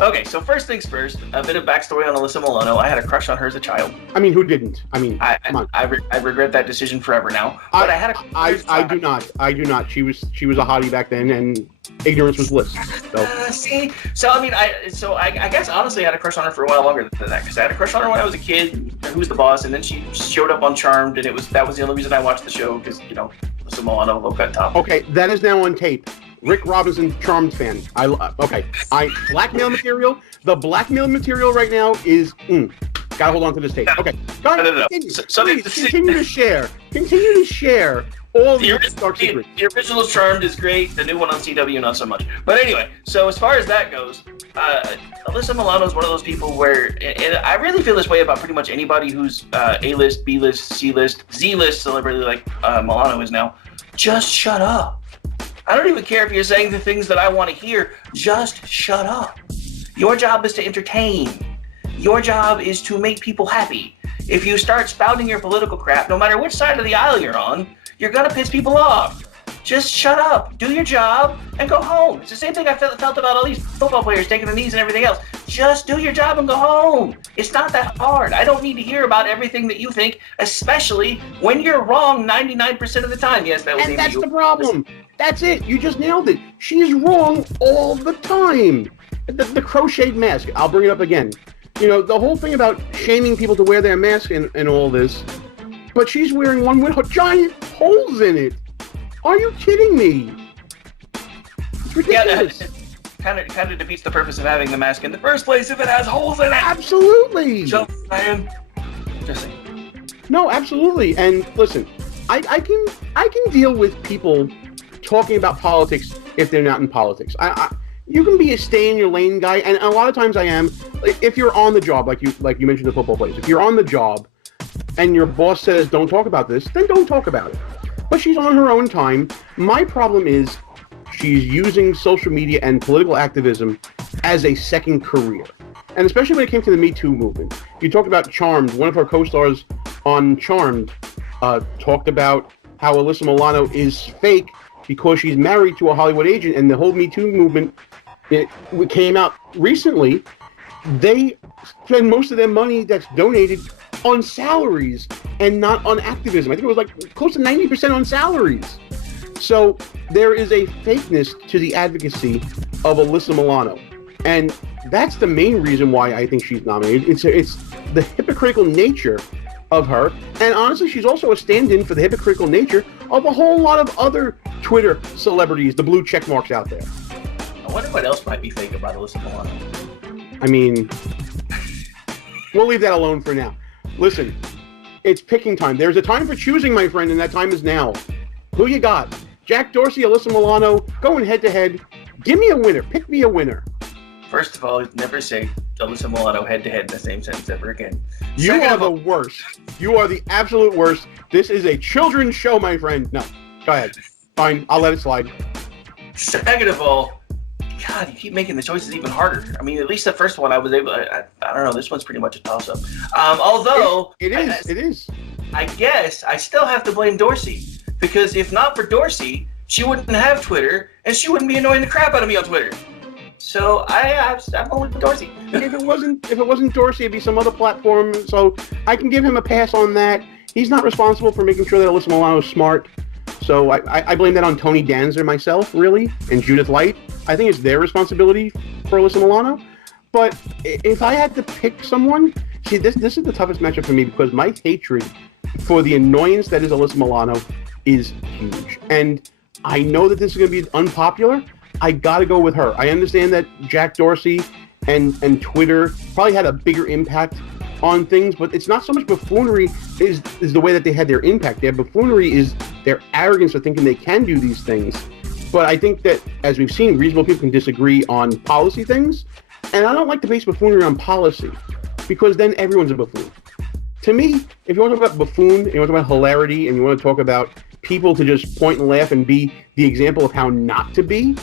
Okay, so first things first, a bit of backstory on Alyssa Milano. I had a crush on her as a child. I mean, who didn't? I mean, come on. I regret that decision forever now. But I had a crush. I do not. I do not. She was a hottie back then, and ignorance was bliss. So. See, so I mean, I guess honestly, I had a crush on her for a while longer than that because I had a crush on her when I was a kid. Who's the boss? And then she showed up on Charmed, and that was the only reason I watched the show because Alyssa Milano, low cut top. Okay, that is now on tape. Rick Robinson, Charmed fan. Blackmail material. The blackmail material right now is. Gotta hold on to this tape. Okay. Go ahead. No. Continue to share. Continue to share all the dark secrets. The original Charmed is great. The new one on CW, not so much. But anyway, so as far as that goes, Alyssa Milano is one of those people where, and I really feel this way about pretty much anybody who's A-list, B-list, C-list, Z-list celebrity like Milano is now. Just shut up. I don't even care if you're saying the things that I want to hear. Just shut up. Your job is to entertain. Your job is to make people happy. If you start spouting your political crap, no matter which side of the aisle you're on, you're going to piss people off. Just shut up, do your job, and go home. It's the same thing I felt about all these football players taking the knees and everything else. Just do your job and go home. It's not that hard. I don't need to hear about everything that you think, especially when you're wrong 99% of the time. Yes, that was and that's the problem. That's it. You just nailed it. She's wrong all the time. The crocheted mask. I'll bring it up again. You know, the whole thing about shaming people to wear their mask and all this, but she's wearing one with giant holes in it. Are you kidding me? It's ridiculous. Yeah, kind of defeats the purpose of having the mask in the first place if it has holes in it. Absolutely. Just saying. No, absolutely. And listen, I can deal with people talking about politics if they're not in politics. You can be a stay in your lane guy, and a lot of times I am. If you're on the job, like you mentioned the football players, if you're on the job and your boss says don't talk about this, then don't talk about it. But she's on her own time. My problem is she's using social media and political activism as a second career. And especially when it came to the Me Too movement. You talked about Charmed. One of her co-stars on Charmed talked about how Alyssa Milano is fake because she's married to a Hollywood agent, and the whole Me Too movement, it came out recently. They spend most of their money that's donated on salaries and not on activism. I think it was like close to 90% on salaries. So there is a fakeness to the advocacy of Alyssa Milano. And that's the main reason why I think she's nominated. It's the hypocritical nature of her. And honestly, she's also a stand-in for the hypocritical nature of a whole lot of other Twitter celebrities, the blue check marks out there. I wonder what else might be fake about Alyssa Milano. I mean, we'll leave that alone for now. Listen, it's picking time. There's a time for choosing, my friend, and that time is now. Who you got? Jack Dorsey, Alyssa Milano, going head-to-head. Give me a winner. Pick me a winner. First of all, never say Alyssa Milano head-to-head in the same sentence ever again. You are the worst. You are the absolute worst. This is a children's show, my friend. No, go ahead. Fine, I'll let it slide. Second of all, God, you keep making the choices even harder. I mean, at least the first one I was able to, I don't know, this one's pretty much a toss-up. Although... It is. I guess I still have to blame Dorsey. Because if not for Dorsey, she wouldn't have Twitter, and she wouldn't be annoying the crap out of me on Twitter. So I'm going with Dorsey. If it wasn't Dorsey, it'd be some other platform. So I can give him a pass on that. He's not responsible for making sure that Alyssa Milano is smart. So I blame that on Tony Danza myself, really, and Judith Light. I think it's their responsibility for Alyssa Milano. But if I had to pick someone, see, this is the toughest matchup for me because my hatred for the annoyance that is Alyssa Milano is huge. And I know that this is going to be unpopular. I got to go with her. I understand that Jack Dorsey and Twitter probably had a bigger impact on things, but it's not so much buffoonery is the way that they had their impact. Their buffoonery is their arrogance for thinking they can do these things. But I think that, as we've seen, reasonable people can disagree on policy things. And I don't like to base buffoonery on policy because then everyone's a buffoon. to me, if you want to talk about buffoon, and you want to talk about hilarity, and you want to talk about people to just point and laugh and be the example of how not to be,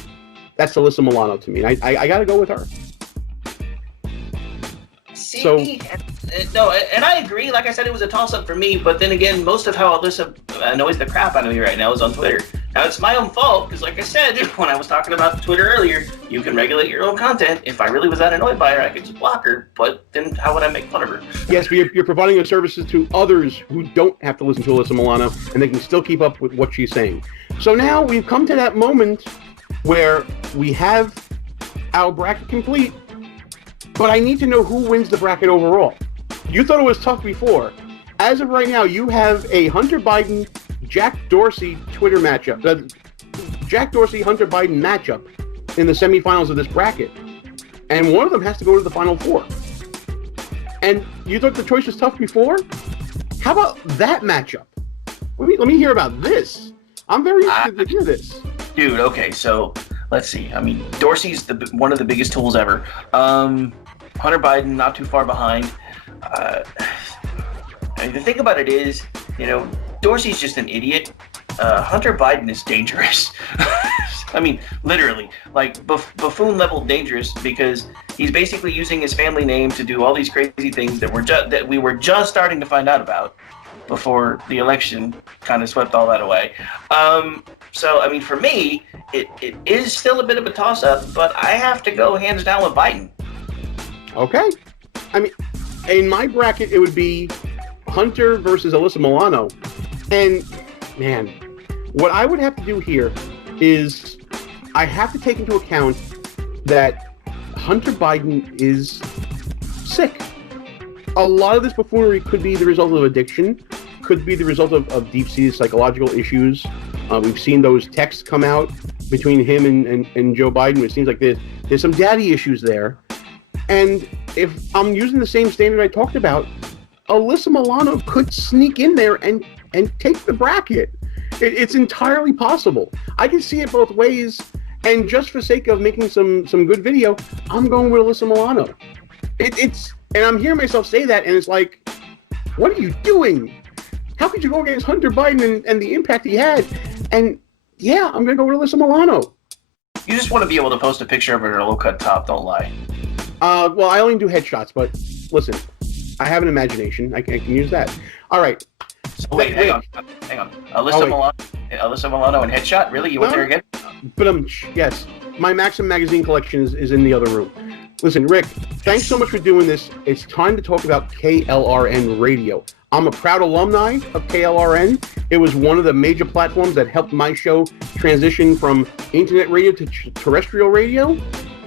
that's Alyssa Milano to me. I got to go with her. See, no, and I agree. Like I said, it was a toss-up for me. But then again, most of how Alyssa annoys the crap out of me right now is on Twitter. Now, it's my own fault, because like I said, when I was talking about Twitter earlier, you can regulate your own content. If I really was that annoyed by her, I could just block her. But then how would I make fun of her? Yes, but you're providing your services to others who don't have to listen to Alyssa Milano, and they can still keep up with what she's saying. So now we've come to that moment where we have our bracket complete, but I need to know who wins the bracket overall. You thought it was tough before. As of right now, you have a Hunter Biden, Jack Dorsey Twitter matchup. Jack Dorsey, Hunter Biden matchup in the semifinals of this bracket. And one of them has to go to the Final Four. And you thought the choice was tough before? How about that matchup? Let me hear about this. I'm very interested to hear this. Dude, okay, so let's see. I mean, Dorsey's one of the biggest tools ever. Hunter Biden, not too far behind. I mean, the thing about it is, Dorsey's just an idiot. Hunter Biden is dangerous. I mean, literally, like buffoon level dangerous, because he's basically using his family name to do all these crazy things that we were just starting to find out about before the election kind of swept all that away. So, I mean, for me, it is still a bit of a toss-up, but I have to go hands down with Biden. Okay. I mean, in my bracket, it would be Hunter versus Alyssa Milano. And, man, what I would have to do here is I have to take into account that Hunter Biden is sick. A lot of this buffoonery could be the result of addiction, could be the result of deep-seated psychological issues. We've seen those texts come out between him and Joe Biden. It seems like there's some daddy issues there. And if I'm using the same standard I talked about, Alyssa Milano could sneak in there and take the bracket. It's entirely possible. I can see it both ways, and just for sake of making some good video, I'm going with Alyssa Milano. And I'm hearing myself say that, and it's like, what are you doing? How could you go against Hunter Biden and the impact he had? And yeah, I'm going to go with Alyssa Milano. You just want to be able to post a picture of her in a low-cut top, don't lie. Well, I only do headshots, but listen, I have an imagination. I can use that. All right. So wait, hang on. Alyssa Milano and headshot? Really? You went there again? But yes. My Maxim magazine collection is in the other room. Listen, Rick, thanks so much for doing this. It's time to talk about KLRN Radio. I'm a proud alumni of KLRN. It was one of the major platforms that helped my show transition from internet radio to terrestrial radio.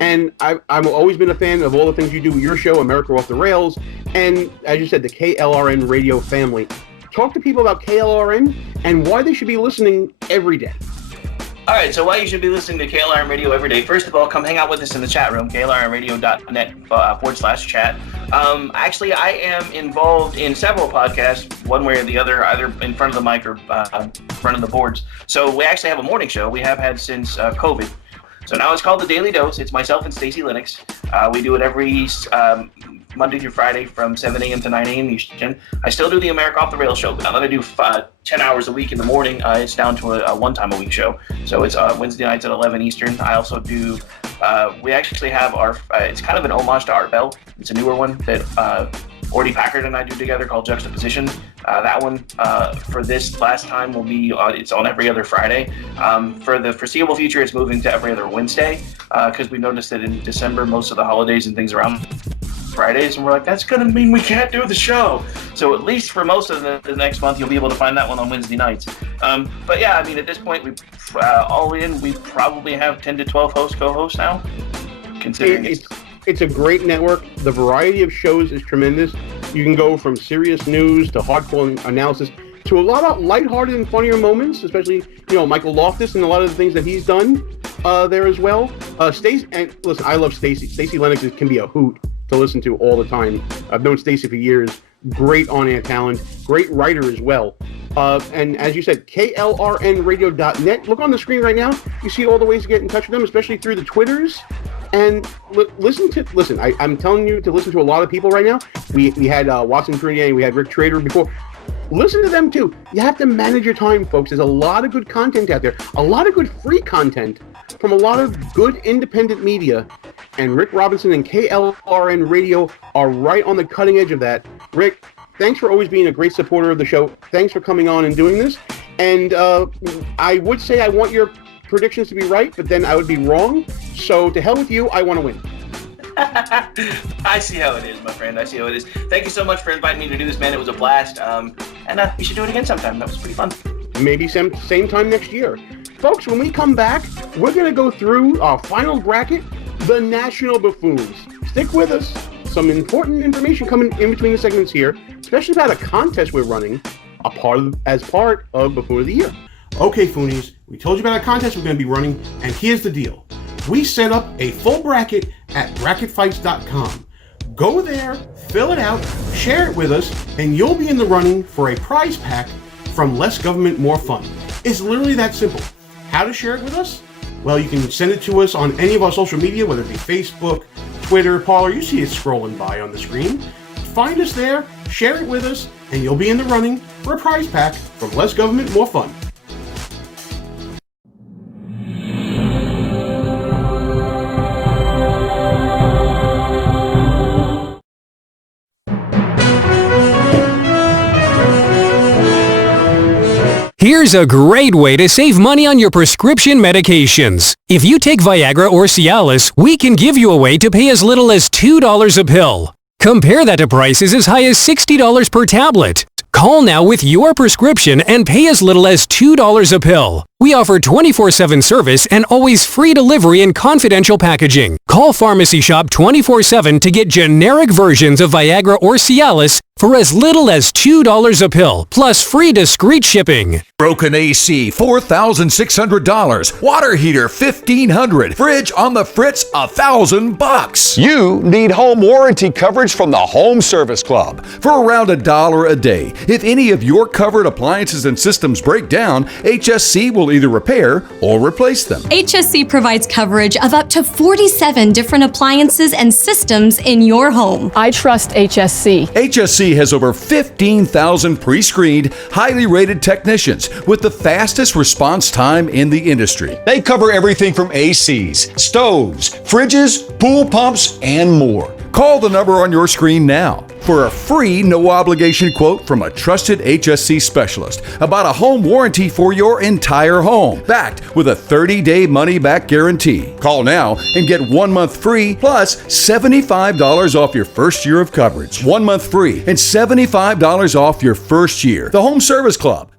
And I've always been a fan of all the things you do with your show, America Off the Rails, and as you said, the KLRN radio family. Talk to people about KLRN and why they should be listening every day. All right, so why you should be listening to KLRN Radio every day. First of all, come hang out with us in the chat room, klrnradio.net /chat. Actually, I am involved in several podcasts, one way or the other, either in front of the mic or front of the boards. So we actually have a morning show we have had since COVID. So now it's called The Daily Dose. It's myself and Stacey Lennox. We do it every Monday through Friday from 7 a.m. to 9 a.m. Eastern. I still do the America Off the Rails show, but now that I do 10 hours a week in the morning, it's down to a one-time-a-week show. So it's Wednesday nights at 11 Eastern. I also do, we actually have our, it's kind of an homage to Art Bell. It's a newer one that Ordy Packard and I do together called Juxtaposition. That one for this last time will be, it's on every other Friday. For the foreseeable future, it's moving to every other Wednesday because we noticed that in December, most of the holidays and things around Fridays, and we're like, that's going to mean we can't do the show. So at least for most of the next month, you'll be able to find that one on Wednesday nights. But yeah, I mean, at this point, we probably have 10 to 12 co-hosts now. Considering it's a great network. The variety of shows is tremendous. You can go from serious news to hardcore analysis to a lot of lighthearted and funnier moments, especially, Michael Loftus and a lot of the things that he's done there as well. Stacey, and listen, I love Stacey. Stacey Lennox can be a hoot to listen to all the time. I've known Stacey for years. Great on-air talent. Great writer as well. And as you said, klrnradio.net. Look on the screen right now. You see all the ways to get in touch with them, especially through the Twitters. And listen. I'm telling you to listen to a lot of people right now. We had Watson Trinier, we had Rick Trader before. Listen to them too. You have to manage your time, folks. There's a lot of good content out there, a lot of good free content from a lot of good independent media. And Rick Robinson and KLRN Radio are right on the cutting edge of that. Rick, thanks for always being a great supporter of the show. Thanks for coming on and doing this. And I would say I want your predictions to be right, but then I would be wrong. So to hell with you, I want to win. I see how it is, my friend. I see how it is. Thank you so much for inviting me to do this, man. It was a blast. And we should do it again sometime. That was pretty fun. Maybe same time next year. Folks, when we come back, we're going to go through our final bracket, the National Buffoons. Stick with us. Some important information coming in between the segments here, especially about a contest we're running as part of Baffoon of the Year. Okay, Foonies, we told you about a contest we're going to be running, and here's the deal. We set up a full bracket at bracketfights.com. Go there, fill it out, share it with us, and you'll be in the running for a prize pack from Less Government, More Fun. It's literally that simple. How to share it with us? Well, you can send it to us on any of our social media, whether it be Facebook, Twitter, Parler. You see it scrolling by on the screen. Find us there, share it with us, and you'll be in the running for a prize pack from Less Government, More Fun. Here's a great way to save money on your prescription medications. If you take Viagra or Cialis, we can give you a way to pay as little as $2 a pill. Compare that to prices as high as $60 per tablet. Call now with your prescription and pay as little as $2 a pill. We offer 24/7 service and always free delivery and confidential packaging. Call Pharmacy Shop 24/7 to get generic versions of Viagra or Cialis for as little as $2 a pill, plus free discreet shipping. Broken AC, $4,600. Water heater, $1,500. Fridge on the fritz, $1,000. You need home warranty coverage from the Home Service Club for around $1 a day. If any of your covered appliances and systems break down, HSC will either repair or replace them. HSC provides coverage of up to 47 different appliances and systems in your home. I trust HSC. HSC has over 15,000 pre-screened, highly rated technicians with the fastest response time in the industry. They cover everything from ACs, stoves, fridges, pool pumps, and more. Call the number on your screen now for a free no-obligation quote from a trusted HSC specialist about a home warranty for your entire home, backed with a 30-day money-back guarantee. Call now and get 1 month free plus $75 off your first year of coverage. 1 month free and $75 off your first year. The Home Service Club.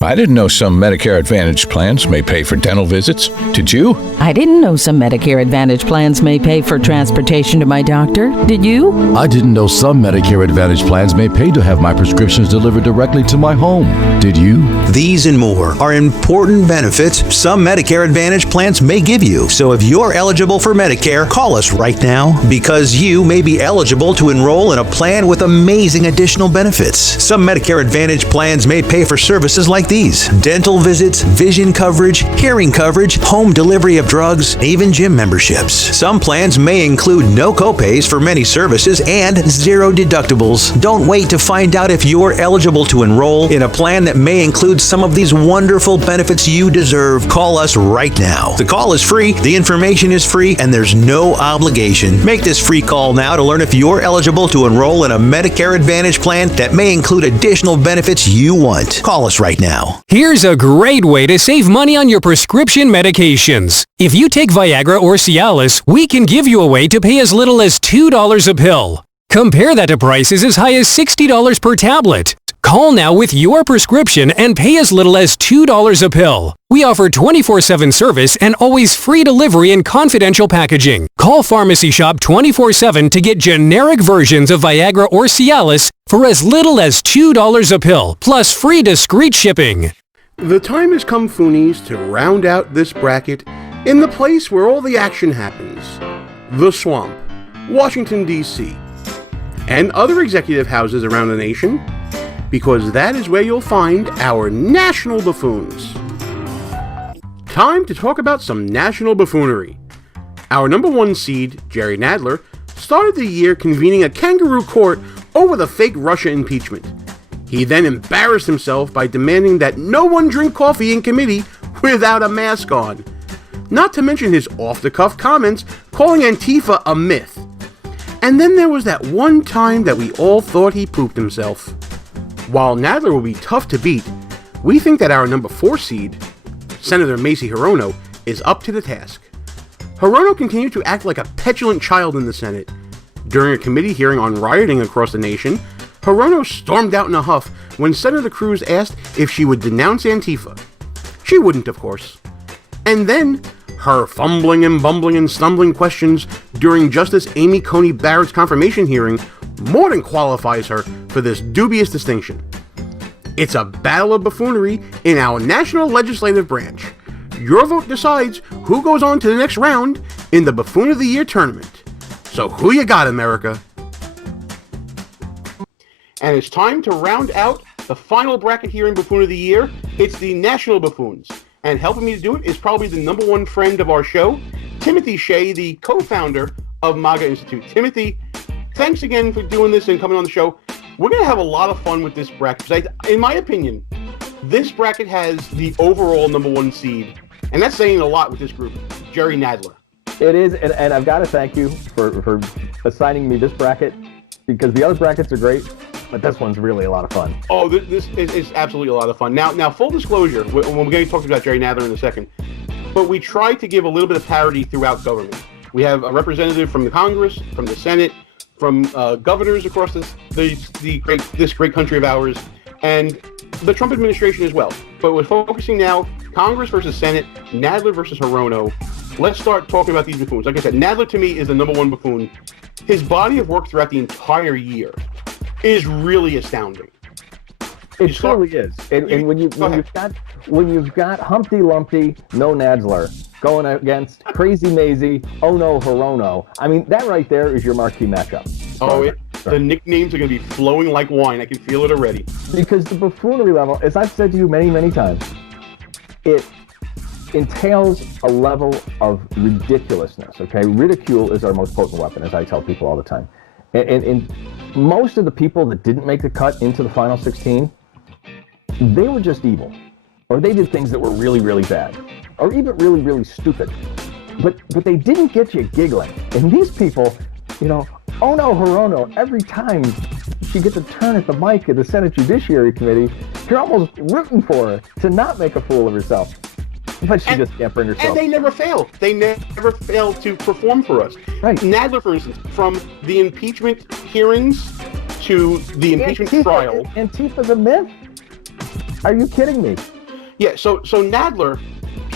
I didn't know some Medicare Advantage plans may pay for dental visits. Did you? I didn't know some Medicare Advantage plans may pay for transportation to my doctor. Did you? I didn't know some Medicare Advantage plans may pay to have my prescriptions delivered directly to my home. Did you? These and more are important benefits some Medicare Advantage plans may give you. So if you're eligible for Medicare, call us right now because you may be eligible to enroll in a plan with amazing additional benefits. Some Medicare Advantage plans may pay for services like these: dental visits, vision coverage, hearing coverage, home delivery of drugs, even gym memberships. Some plans may include no copays for many services and 0 deductibles. Don't wait to find out if you're eligible to enroll in a plan that may include some of these wonderful benefits you deserve. Call us right now. The call is free, the information is free, and there's no obligation. Make this free call now to learn if you're eligible to enroll in a Medicare Advantage plan that may include additional benefits you want. Call us right now. Here's a great way to save money on your prescription medications. If you take Viagra or Cialis, we can give you a way to pay as little as $2 a pill. Compare that to prices as high as $60 per tablet. Call now with your prescription and pay as little as $2 a pill. We offer 24/7 service and always free delivery and confidential packaging. Call Pharmacy Shop 24/7 to get generic versions of Viagra or Cialis for as little as $2 a pill, plus free discreet shipping. The time has come, Foonies, to round out this bracket in the place where all the action happens. The Swamp, Washington, D.C., and other executive houses around the nation, because that is where you'll find our national buffoons. Time to talk about some national buffoonery. Our number 1 seed, Jerry Nadler, started the year convening a kangaroo court over the fake Russia impeachment. He then embarrassed himself by demanding that no one drink coffee in committee without a mask on. Not to mention his off-the-cuff comments calling Antifa a myth. And then there was that one time that we all thought he pooped himself. While Nadler will be tough to beat, we think that our number 4 seed, Senator Macy Hirono, is up to the task. Hirono continued to act like a petulant child in the Senate. During a committee hearing on rioting across the nation, Hirono stormed out in a huff when Senator Cruz asked if she would denounce Antifa. She wouldn't, of course. And then, her fumbling and bumbling and stumbling questions during Justice Amy Coney Barrett's confirmation hearing more than qualifies her for this dubious distinction. It's a battle of buffoonery in our national legislative branch. Your vote decides who goes on to the next round in the Buffoon of the Year tournament. So who you got, America? And it's time to round out the final bracket here in Buffoon of the Year. It's the National Buffoons. And helping me to do it is probably the number 1 friend of our show, Timothy Shea, the co-founder of MAGA Institute. Timothy, thanks again for doing this and coming on the show. We're going to have a lot of fun with this bracket. In my opinion, this bracket has the overall number 1 seed. And that's saying a lot with this group, Jerry Nadler. It is, and I've got to thank you for assigning me this bracket, because the other brackets are great, but this one's really a lot of fun. Oh, this is absolutely a lot of fun. Now, full disclosure, we're going to talk about Jerry Nadler in a second, but we try to give a little bit of parity throughout government. We have a representative from the Congress, from the Senate, from governors across this great country of ours, and the Trump administration as well. But we're focusing now Congress versus Senate, Nadler versus Hirono. Let's start talking about these buffoons. Like I said, Nadler to me is the number 1 buffoon. His body of work throughout the entire year is really astounding. It surely is. And when you've got Humpty Lumpty, no Nadler, going against Crazy Maisie, oh no Hirono, I mean, that right there is your marquee matchup. The nicknames are going to be flowing like wine. I can feel it already. Because the buffoonery level, as I've said to you many, many times, it entails a level of ridiculousness, okay? Ridicule is our most potent weapon, as I tell people all the time. And most of the people that didn't make the cut into the final 16, they were just evil. Or they did things that were really, really bad. Or even really, really stupid. But they didn't get you giggling. And these people, oh no, Hirono, every time she gets a turn at the mic at the Senate Judiciary Committee, you're almost rooting for her to not make a fool of herself. But she just can't bring herself. And they never fail. They never fail to perform for us. Right. Nadler, for instance, from the impeachment hearings to the impeachment trial. Antifa's a myth? Are you kidding me? Yeah, so Nadler,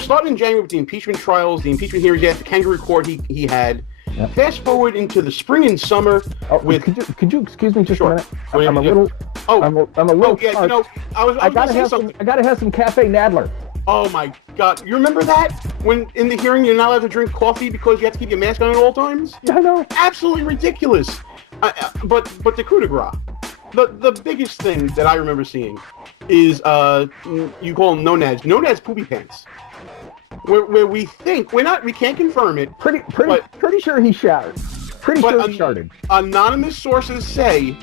starting in January with the impeachment trials, the impeachment hearings, the kangaroo court he had. Yep. Fast forward into the spring and summer with. Could you excuse me just a minute? I'm a little. I gotta have some Cafe Nadler. Oh my God! You remember that when in the hearing you're not allowed to drink coffee because you have to keep your mask on at all times? I know. Absolutely ridiculous. But the coup de grace, the biggest thing that I remember seeing is you call them no-nads poopy pants. Where we think we can't confirm it. Pretty sure he showered. Pretty sure he started. Anonymous sources say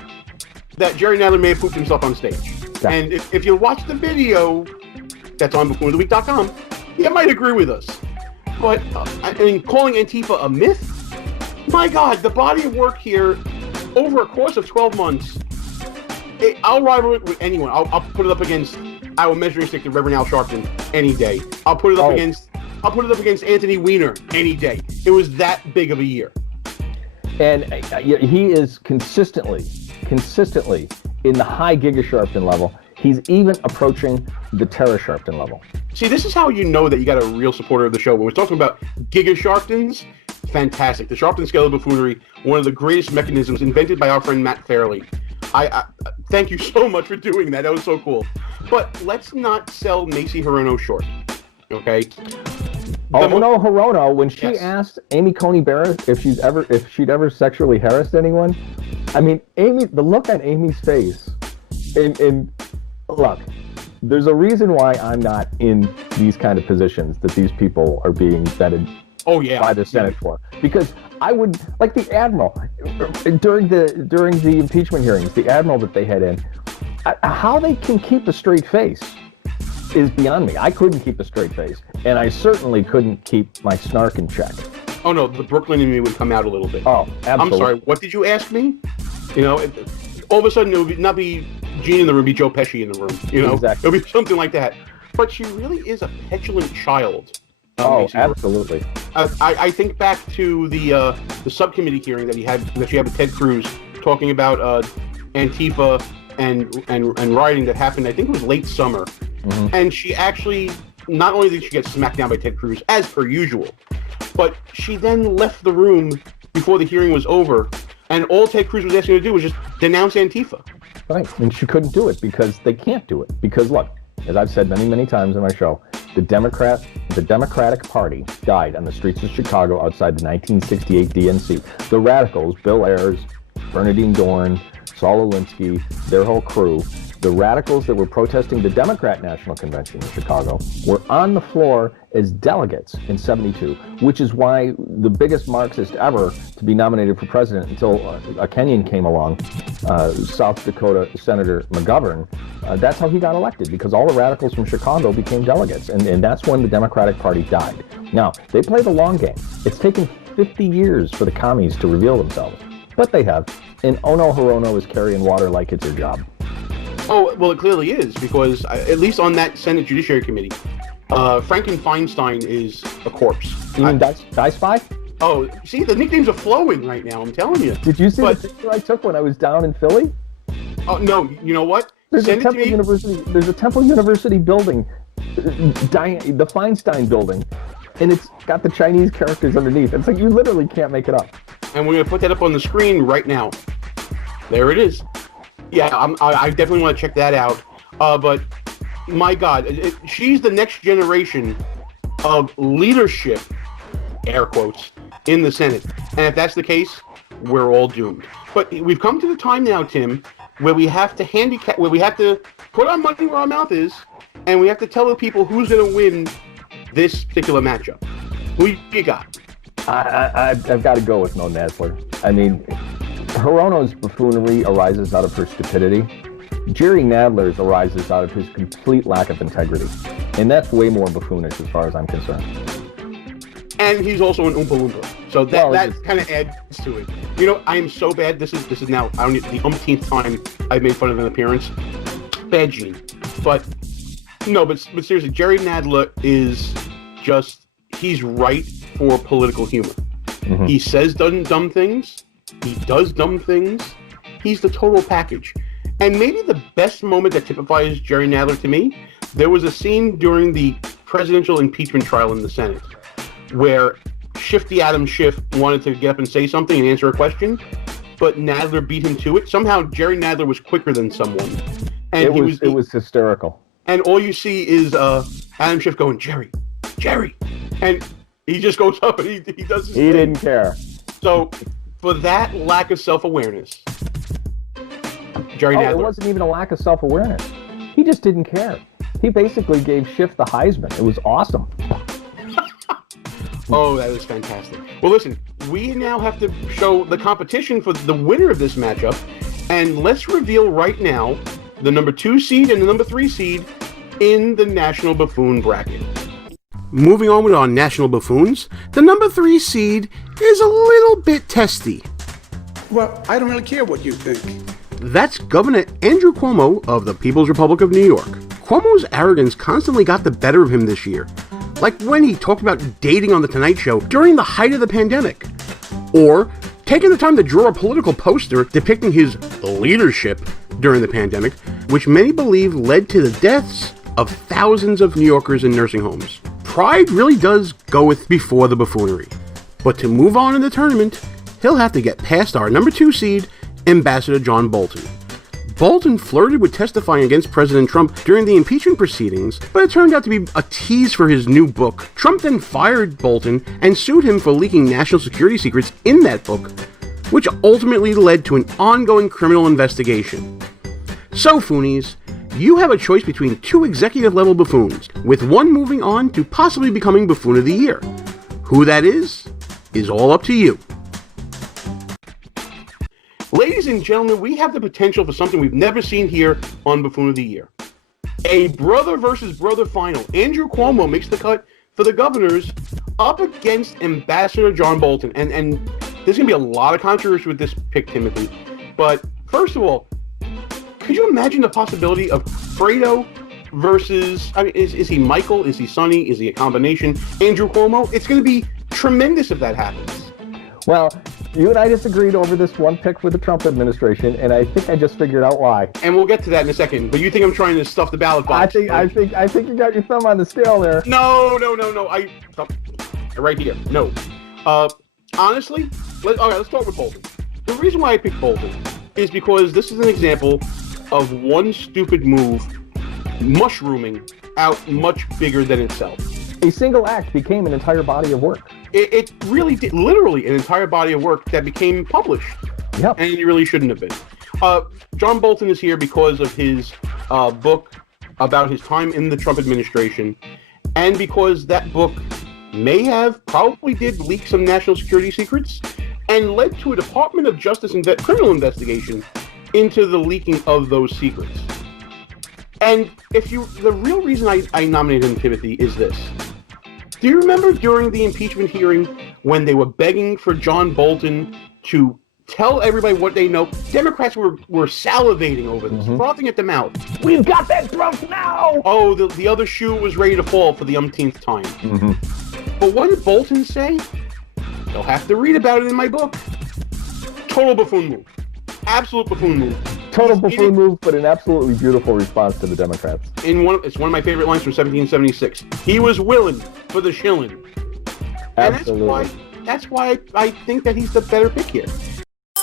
that Jerry Nadler may have pooped himself on stage. Yeah. And if you watch the video that's on buffoonoftheweek.com, you might agree with us. But calling Antifa a myth? My God, the body of work here over a course of 12 months. I'll rival it with anyone. I'll put it up against our measuring stick to Reverend Al Sharpton any day. I'll put it up against Anthony Weiner any day. It was that big of a year. And he is consistently in the high Giga Sharpton level. He's even approaching the Tara Sharpton level. See, this is how you know that you got a real supporter of the show. When we're talking about Giga Sharptons, fantastic. The Sharpton scale of buffoonery, one of the greatest mechanisms invented by our friend Matt Fairley. I thank you so much for doing that. That was so cool. But let's not sell Macy Hirono short, okay? Hirono, when she asked Amy Coney Barrett if she'd ever sexually harassed anyone, I mean, the look on Amy's face, and look, there's a reason why I'm not in these kind of positions that these people are being vetted by the Senate floor. Because I would, like the Admiral, during the impeachment hearings, the Admiral that they had in, how they can keep a straight face is beyond me. I couldn't keep a straight face, and I certainly couldn't keep my snark in check. Oh no, the Brooklyn in me would come out a little bit. Oh, absolutely. I'm sorry, what did you ask me? You know, all of a sudden it would not be Gene in the room, it'd be Joe Pesci in the room. You know, exactly. It would be something like that. But she really is a petulant child. Oh, absolutely. I think back to the subcommittee hearing that she had with Ted Cruz, talking about Antifa and rioting that happened. I think it was late summer, and she actually not only did she get smacked down by Ted Cruz as per usual, but she then left the room before the hearing was over, and all Ted Cruz was asking her to do was just denounce Antifa. Right, and she couldn't do it because they can't do it. Because look, as I've said many, many times in my show, the Democratic Party died on the streets of Chicago outside the 1968 DNC. The radicals, Bill Ayers, Bernadine Dorn, Saul Alinsky, their whole crew, the radicals that were protesting the Democrat National Convention in Chicago were on the floor as delegates in '72, which is why the biggest Marxist ever to be nominated for president until a Kenyan came along, South Dakota Senator McGovern, that's how he got elected, because all the radicals from Chicago became delegates, and that's when the Democratic Party died. Now, they play the long game. It's taken 50 years for the commies to reveal themselves, but they have, and Ono Hirono is carrying water like it's her job. Oh, well, it clearly is, because at least on that Senate Judiciary Committee, Franken Feinstein is a corpse. You mean Die Spy? Oh, see, the nicknames are flowing right now, I'm telling you. Did you see the picture I took when I was down in Philly? Oh, no, you know what? There's a Temple University building, the Feinstein building, and it's got the Chinese characters underneath. It's like you literally can't make it up. And we're going to put that up on the screen right now. There it is. Yeah, I definitely want to check that out. But my God, she's the next generation of leadership, air quotes, in the Senate. And if that's the case, we're all doomed. But we've come to the time now, Tim, where we have to put our money where our mouth is, and we have to tell the people who's going to win this particular matchup. Who you got? I've got to go with No Nadler. I mean, Hirono's buffoonery arises out of her stupidity. Jerry Nadler's arises out of his complete lack of integrity. And that's way more buffoonish as far as I'm concerned. And he's also an Oompa Loompa. So that kind of adds to it. You know, I am so bad. This is now, I don't need the umpteenth time I've made fun of an appearance. Bad Gene. But seriously, Jerry Nadler is just, he's right for political humor. Mm-hmm. He says dumb things. He does dumb things. He's the total package. And maybe the best moment that typifies Jerry Nadler to me, there was a scene during the presidential impeachment trial in the Senate where Shifty Adam Schiff wanted to get up and say something and answer a question, but Nadler beat him to it. Somehow Jerry Nadler was quicker than someone. And it was hysterical. And all you see is Adam Schiff going, Jerry. And he just goes up and he does his thing. He didn't care. So, for that lack of self-awareness, Jerry Nadler. It wasn't even a lack of self-awareness. He just didn't care. He basically gave Schiff the Heisman. It was awesome. Oh, that is fantastic. Well, listen, we now have to show the competition for the winner of this matchup, and let's reveal right now the number 2 seed and the number 3 seed in the National Buffoon bracket. Moving on with our National Buffoons, the number 3 seed is a little bit testy. Well, I don't really care what you think. That's Governor Andrew Cuomo of the People's Republic of New York. Cuomo's arrogance constantly got the better of him this year, like when he talked about dating on The Tonight Show during the height of the pandemic, or taking the time to draw a political poster depicting his leadership during the pandemic, which many believe led to the deaths of thousands of New Yorkers in nursing homes. Pride really does goeth before the buffoonery. But to move on in the tournament, he'll have to get past our number 2 seed, Ambassador John Bolton. Bolton flirted with testifying against President Trump during the impeachment proceedings, but it turned out to be a tease for his new book. Trump then fired Bolton and sued him for leaking national security secrets in that book, which ultimately led to an ongoing criminal investigation. So, Foonies, you have a choice between 2 executive-level buffoons, with one moving on to possibly becoming Buffoon of the Year. Who that is all up to you. Ladies and gentlemen, we have the potential for something we've never seen here on Buffoon of the Year. A brother versus brother final. Andrew Cuomo makes the cut for the governors up against Ambassador John Bolton. And there's going to be a lot of controversy with this pick, Timothy. But first of all, could you imagine the possibility of Fredo versus, I mean, is he Michael? Is he Sonny? Is he a combination? Andrew Cuomo? It's going to be tremendous if that happens. Well, you and I disagreed over this one pick for the Trump administration, and I think I just figured out why. And we'll get to that in a second. But you think I'm trying to stuff the ballot box? I think you got your thumb on the scale there. No. Right here. No. Honestly, let's start with Bolton. The reason why I picked Bolton is because this is an example of one stupid move mushrooming out much bigger than itself. A single act became an entire body of work. It really did, literally an entire body of work that became published. Yep. And it really shouldn't have been. John Bolton is here because of his book about his time in the Trump administration, and because that book probably did leak some national security secrets, and led to a Department of Justice criminal investigation into the leaking of those secrets. And the real reason I nominated him, Timothy, is this. Do you remember during the impeachment hearing when they were begging for John Bolton to tell everybody what they know? Democrats were salivating over this, frothing at the mouth. We've got that proof now! Oh, the other shoe was ready to fall for the umpteenth time. But what did Bolton say? You'll have to read about it in my book. Total buffoon move. Absolute buffoon move. Total buffoon move, but an absolutely beautiful response to the Democrats. It's one of my favorite lines from 1776. He was willing for the shilling. And that's why I think that he's the better pick here.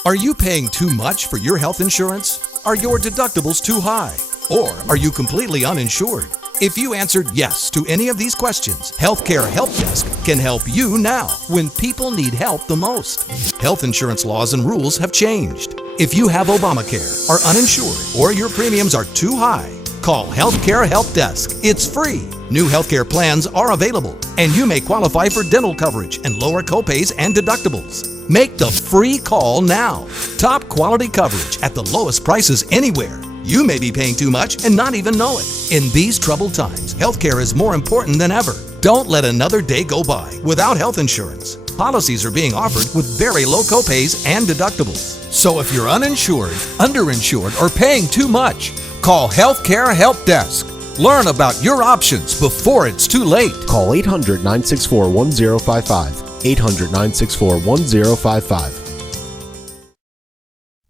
Are you paying too much for your health insurance? Are your deductibles too high? Or are you completely uninsured? If you answered yes to any of these questions, Healthcare Help Desk can help you now when people need help the most. Health insurance laws and rules have changed. If you have Obamacare, are uninsured, or your premiums are too high, call Healthcare Help Desk. It's free. New healthcare plans are available, and you may qualify for dental coverage and lower copays and deductibles. Make the free call now. Top quality coverage at the lowest prices anywhere. You may be paying too much and not even know it. In these troubled times, healthcare is more important than ever. Don't let another day go by without health insurance. Policies are being offered with very low copays and deductibles. So if you're uninsured, underinsured, or paying too much, call Healthcare Help Desk. Learn about your options before it's too late. Call 800-964-1055. 800-964-1055.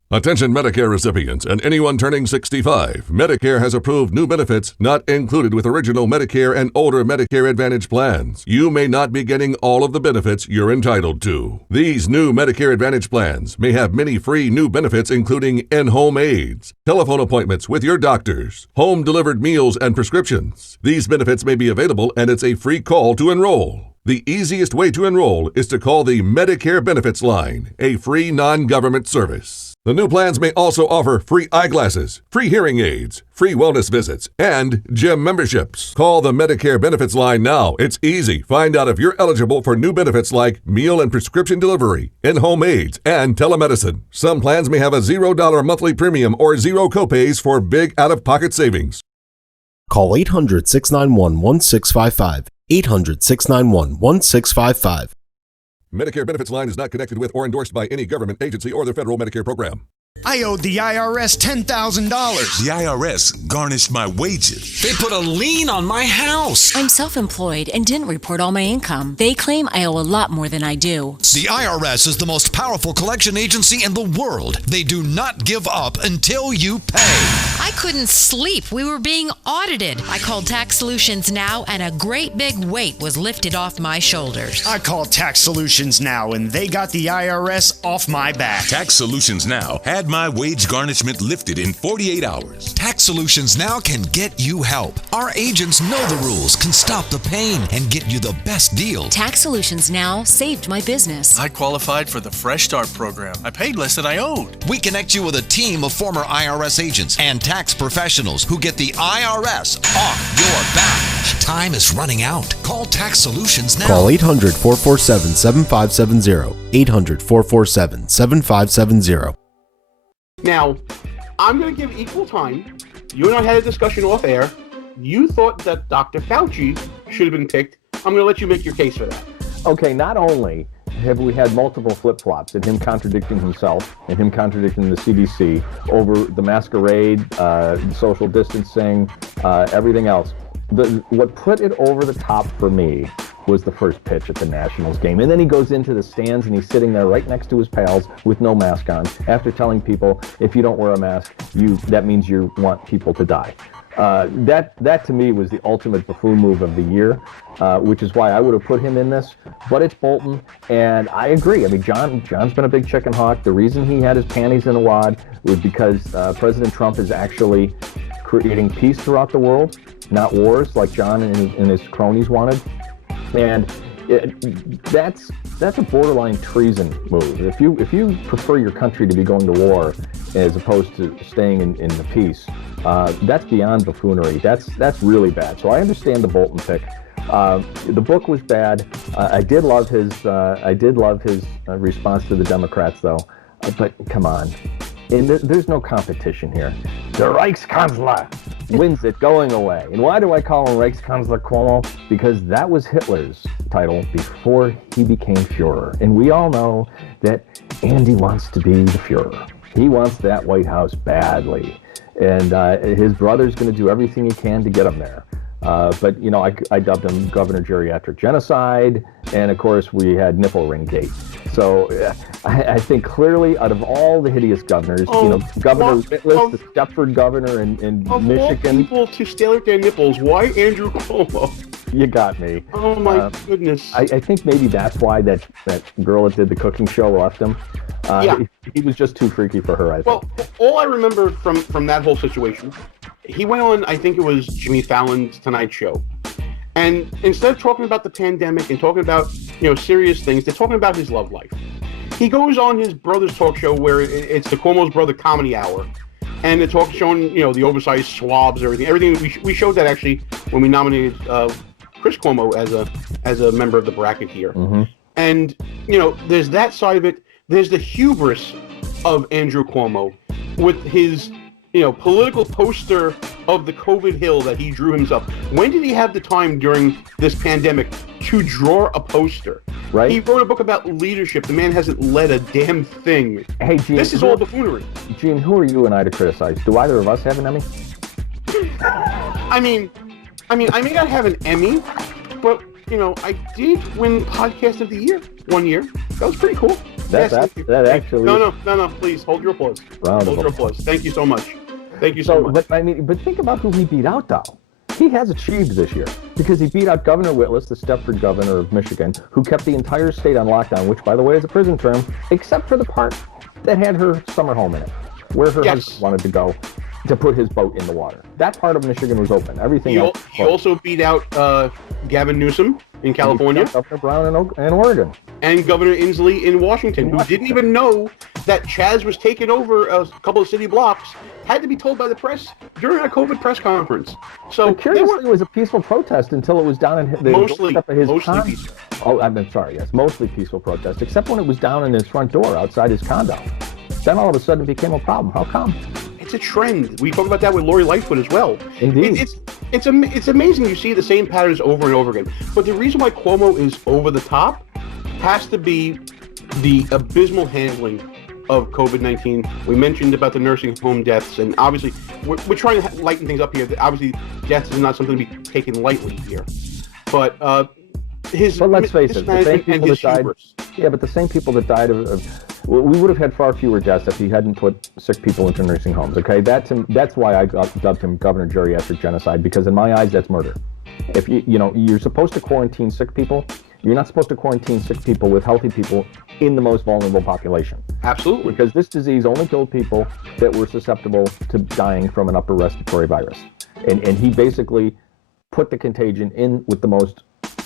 Attention Medicare recipients and anyone turning 65. Medicare has approved new benefits not included with original Medicare and older Medicare Advantage plans. You may not be getting all of the benefits you're entitled to. These new Medicare Advantage plans may have many free new benefits, including in-home aids, telephone appointments with your doctors, home-delivered meals and prescriptions. These benefits may be available, and it's a free call to enroll. The easiest way to enroll is to call the Medicare Benefits Line, a free non-government service. The new plans may also offer free eyeglasses, free hearing aids, free wellness visits, and gym memberships. Call the Medicare Benefits Line now. It's easy. Find out if you're eligible for new benefits like meal and prescription delivery, in-home aids, and telemedicine. Some plans may have a $0 monthly premium or zero copays for big out-of-pocket savings. Call 800-691-1655. 800-691-1655. Medicare Benefits Line is not connected with or endorsed by any government agency or the federal Medicare program. I owed the IRS $10,000. The IRS garnished my wages. They put a lien on my house. I'm self-employed and didn't report all my income. They claim I owe a lot more than I do. The IRS is the most powerful collection agency in the world. They do not give up until you pay. I couldn't sleep. We were being audited. I called Tax Solutions Now, and a great big weight was lifted off my shoulders. I called Tax Solutions Now, and they got the IRS off my back. Tax Solutions Now had my wage garnishment lifted in 48 hours. Tax Solutions Now can get you help. Our agents know the rules, can stop the pain, and get you the best deal. Tax Solutions Now saved my business. I qualified for the Fresh Start program. I paid less than I owed. We connect you with a team of former IRS agents and tax tax professionals who get the IRS off your back. Time is running out. Call Tax Solutions now. Call 800-447-7570. 800-447-7570. Now, I'm going to give equal time. You and I had a discussion off air. You thought that Dr. Fauci should have been picked. I'm going to let you make your case for that. Okay, not only have we had multiple flip-flops and him contradicting himself and him contradicting the CDC over the masquerade, social distancing, everything else. What put it over the top for me was the first pitch at the Nationals game. And then he goes into the stands and he's sitting there right next to his pals with no mask on after telling people, if you don't wear a mask, that means you want people to die. That to me was the ultimate buffoon move of the year, which is why I would have put him in this. But it's Bolton, and I agree. I mean, John's been a big chicken hawk. The reason he had his panties in a wad was because President Trump is actually creating peace throughout the world, not wars like John and his cronies wanted. And that's a borderline treason move. If you prefer your country to be going to war as opposed to staying in the peace, that's beyond buffoonery. That's really bad. So I understand the Bolton pick. The book was bad. I did love his response to the Democrats, though. But come on, there's no competition here. The Reichskanzler wins it going away. And why do I call him Reichskanzler Cuomo? Because that was Hitler's title before he became Führer. And we all know that Andy wants to be the Führer. He wants that White House badly. And his brother's going to do everything he can to get him there. But, you know, I dubbed him Governor Geriatric Genocide. And, of course, we had Nipple Ring Gate. So I think clearly out of all the hideous governors, Governor Whitlis, the Stepford governor in Michigan. Of all people to stare at their nipples, why Andrew Cuomo? You got me. Oh, my goodness. I think maybe that's why that girl that did the cooking show left him. He was just too freaky for her, I think. Well, all I remember from that whole situation, he went on, I think it was Jimmy Fallon's Tonight Show. And instead of talking about the pandemic and talking about, serious things, they're talking about his love life. He goes on his brother's talk show where it's the Cuomo's Brother Comedy Hour. And the talk showing, the oversized swabs, everything. We showed that actually when we nominated Chris Cuomo as a member of the bracket here. Mm-hmm. And, there's that side of it. There's the hubris of Andrew Cuomo with his, political poster of the COVID hill that he drew himself. When did he have the time during this pandemic to draw a poster? Right. He wrote a book about leadership. The man hasn't led a damn thing. Hey, Gene. This is all buffoonery. Gene, who are you and I to criticize? Do either of us have an Emmy? I mean, I may not have an Emmy, but, I did win Podcast of the Year one year. That was pretty cool. That actually. No, please hold your applause. Hold your applause. Thank you so much. Thank you so much. But think about who he beat out, though. He has achieved this year because he beat out Governor Whitlis, the Stepford governor of Michigan, who kept the entire state on lockdown, which, by the way, is a prison term, except for the part that had her summer home in it, where her husband wanted to go to put his boat in the water. That part of Michigan was open. Everything else. He also beat out Gavin Newsom in California. Governor Brown in Oregon. And Governor Inslee in Washington, who didn't even know that Chaz was taking over a couple of city blocks, had to be told by the press during a COVID press conference. So curiously, it was a peaceful protest until it was down in the doorstep of his mostly peaceful. Oh, I'm sorry. Yes, mostly peaceful protest, except when it was down in his front door outside his condo. Then all of a sudden it became a problem. How come? It's a trend. We talk about that with Lori Lightfoot as well. Indeed. It's amazing you see the same patterns over and over again. But the reason why Cuomo is over the top has to be the abysmal handling of COVID-19. We mentioned about the nursing home deaths, and obviously we're trying to lighten things up here. Obviously, deaths is not something to be taken lightly here. But let's face it, the same people that died. Yeah, but the same people that died we would have had far fewer deaths if he hadn't put sick people into nursing homes. Okay, that's why I dubbed him Governor Geriatric Genocide, because in my eyes that's murder. If you're supposed to quarantine sick people, you're not supposed to quarantine sick people with healthy people in the most vulnerable population. Absolutely. Because this disease only killed people that were susceptible to dying from an upper respiratory virus. And he basically put the contagion in with the most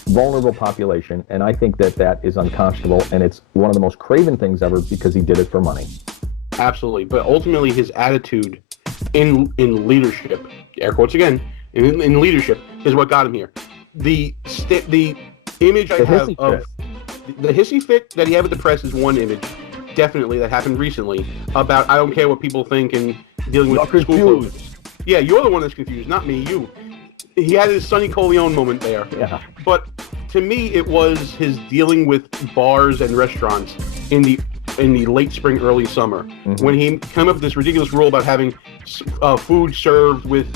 vulnerable population, and I think that is unconscionable, and it's one of the most craven things ever because he did it for money. Absolutely. But ultimately his attitude in leadership, air quotes again, in leadership is what got him here. The image I have of the hissy fit that he had with the press is one image, definitely, that happened recently about I don't care what people think and dealing with school closures. Yeah, you're the one that's confused, not me, you. He had his Sonny Corleone moment there. Yeah. But to me, it was his dealing with bars and restaurants in the late spring, early summer, when he came up with this ridiculous rule about having food served with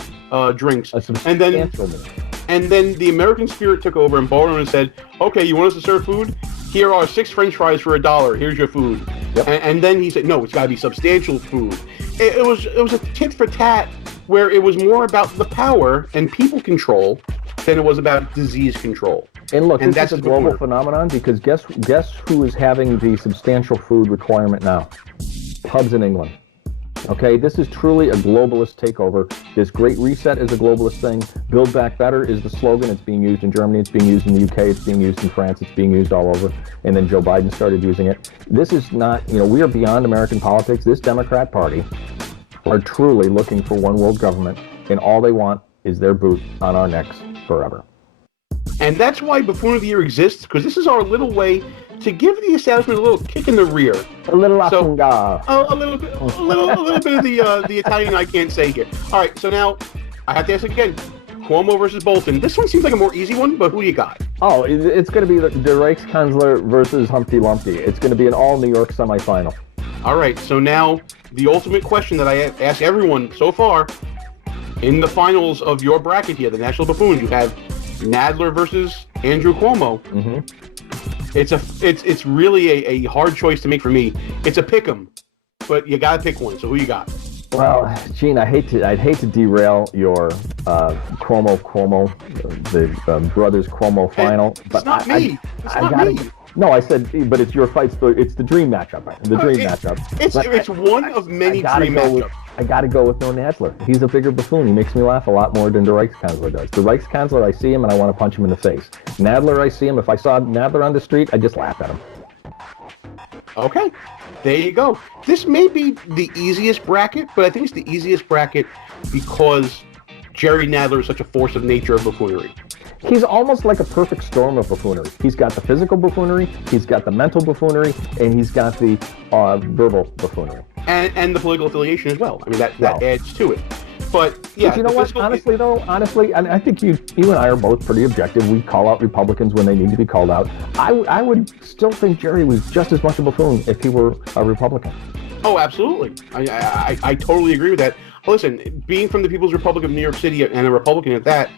drinks, and then the American spirit took over and Baldwin and said, "Okay, you want us to serve food? Here are 6 French fries for $1. Here's your food." Yep. And then he said, "No, it's got to be substantial food." It was a tit for tat, where it was more about the power and people control than it was about disease control. And look, this is a global phenomenon, because guess who is having the substantial food requirement now? Pubs in England. Okay, this is truly a globalist takeover. This Great Reset is a globalist thing. Build Back Better is the slogan. It's being used in Germany. It's being used in the UK. It's being used in France. It's being used all over. And then Joe Biden started using it. This is not, we are beyond American politics. This Democrat Party are truly looking for one world government, and all they want is their boot on our necks forever. And that's why Buffoon of the Year exists, because this is our little way to give the establishment a little kick in the rear. A little a little bit of the Italian I can't say here. All right, so now I have to ask again. Cuomo versus Bolton. This one seems like a more easy one, but who do you got? Oh, it's going to be the Reichskanzler versus Humpty Lumpty. It's going to be an all-New York semifinal. All right, so now the ultimate question that I ask everyone so far in the finals of your bracket here, the National Buffoons, you have Nadler versus Andrew Cuomo. It's really a hard choice to make for me. It's a pick 'em, but you got to pick one. So who you got? Well, Gene, I'd hate to derail your Cuomo, the brothers Cuomo final. It's not me. It's not me. No, I said, but it's your fight. It's the dream matchup. It's one of many dream matchups. I got to go with no Nadler. He's a bigger buffoon. He makes me laugh a lot more than the Reichskanzler does. The Reichskanzler, I see him and I want to punch him in the face. Nadler, I see him. If I saw Nadler on the street, I just laugh at him. Okay, there you go. This may be the easiest bracket, but I think it's the easiest bracket because Jerry Nadler is such a force of nature of buffoonery. He's almost like a perfect storm of buffoonery. He's got the physical buffoonery, he's got the mental buffoonery, and he's got the verbal buffoonery. And the political affiliation as well. I mean, that adds to it. But yeah, but you know what? Honestly, and I think you and I are both pretty objective. We call out Republicans when they need to be called out. I would still think Jerry was just as much a buffoon if he were a Republican. Oh, absolutely. I totally agree with that. Listen, being from the People's Republic of New York City and a Republican at that,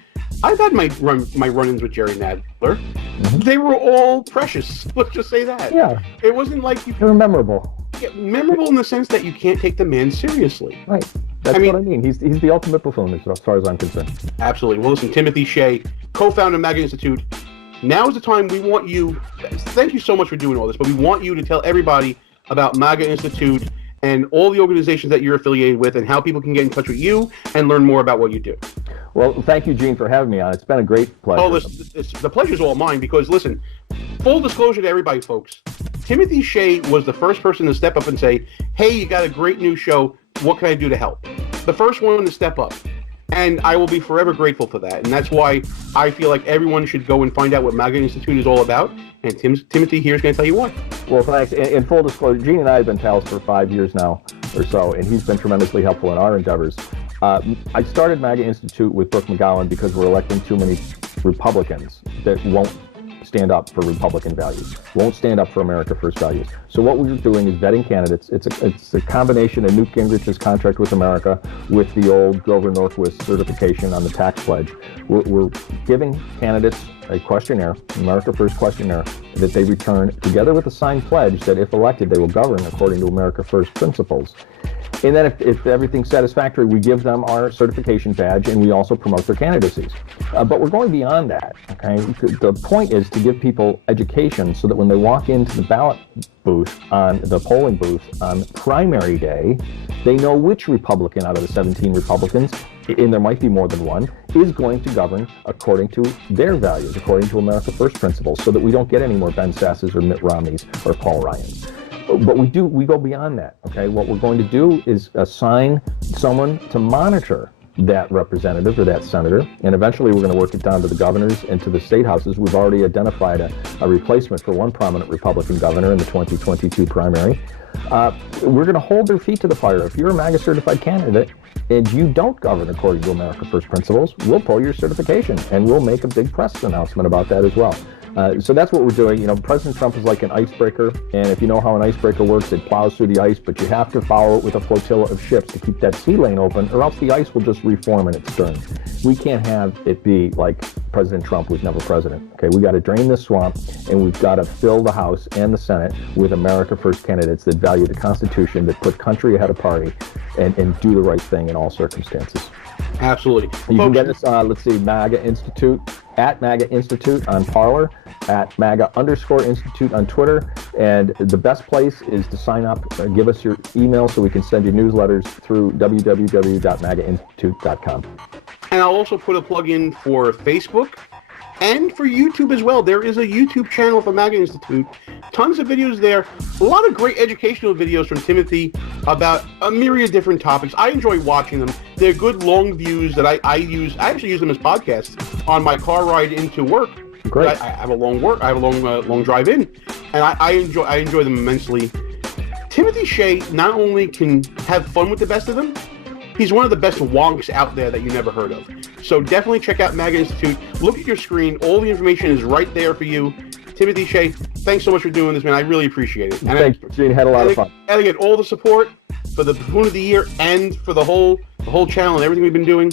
I've had my run-ins with Jerry Nadler. Mm-hmm. They were all precious. Let's just say that. Yeah. It wasn't like they were memorable. Yeah, memorable in the sense that you can't take the man seriously. Right. That's what I mean. He's the ultimate buffoon as far as I'm concerned. Absolutely. Well, listen, Timothy Shea, co-founder of MAGA Institute. Now is the time we want you. Thank you so much for doing all this, but we want you to tell everybody about MAGA Institute and all the organizations that you're affiliated with and how people can get in touch with you and learn more about what you do. Well, thank you, Gene, for having me on. It's been a great pleasure. Oh, the pleasure's all mine because, listen, full disclosure to everybody, folks, Timothy Shea was the first person to step up and say, hey, you got a great new show. What can I do to help? The first one to step up. And I will be forever grateful for that. And that's why I feel like everyone should go and find out what MAGA Institute is all about. And Timothy here is going to tell you why. Well, thanks. In full disclosure, Gene and I have been pals for 5 years now or so, and he's been tremendously helpful in our endeavors. I started MAGA Institute with Brooke McGowan because we're electing too many Republicans that won't stand up for Republican values, won't stand up for America First values. So what we're doing is vetting candidates. It's a combination of Newt Gingrich's contract with America with the old Grover Norquist certification on the tax pledge. We're giving candidates a questionnaire, America First questionnaire, that they return together with a signed pledge that if elected, they will govern according to America First principles. And then if everything's satisfactory, we give them our certification badge and we also promote their candidacies. But we're going beyond that, okay? The point is to give people education so that when they walk into the ballot booth, on the polling booth on primary day, they know which Republican out of the 17 Republicans, and there might be more than one, is going to govern according to their values, according to America First principles, so that we don't get any more Ben Sasses or Mitt Romneys or Paul Ryans. But we go beyond that, okay? What we're going to do is assign someone to monitor that representative or that senator, and eventually we're going to work it down to the governors and to the state houses. We've already identified a replacement for one prominent Republican governor in the 2022 primary. We're going to hold their feet to the fire. If you're a MAGA certified candidate and you don't govern according to America First principles, we'll pull your certification, and we'll make a big press announcement about that as well. So that's what we're doing. You know, President Trump is like an icebreaker, and if you know how an icebreaker works, it plows through the ice, but you have to follow it with a flotilla of ships to keep that sea lane open, or else the ice will just reform in its stern. We can't have it be like President Trump was never president. Okay, we got to drain this swamp, and we've got to fill the House and the Senate with America First candidates that value the Constitution, that put country ahead of party, and do the right thing in all circumstances. Absolutely. You can get us, let's see, MAGA Institute, at MAGA Institute on Parler, at MAGA_Institute on Twitter. And the best place is to sign up, give us your email so we can send you newsletters through www.magainstitute.com. And I'll also put a plug in for Facebook and for YouTube as well. There is a YouTube channel for MAGA Institute. Tons of videos there. A lot of great educational videos from Timothy about a myriad of different topics. I enjoy watching them. They're good long views that I use. I actually use them as podcasts on my car ride into work. Great. I have a long drive in, and I enjoy them immensely. Timothy Shea not only can have fun with the best of them, he's one of the best wonks out there that you never heard of. So definitely check out MAGA Institute. Look at your screen. All the information is right there for you. Timothy Shea, thanks so much for doing this, man. I really appreciate it. And thanks, Gene. Had a lot of fun. And again, all the support for the Buffoon of the Year and for the whole channel and everything we've been doing.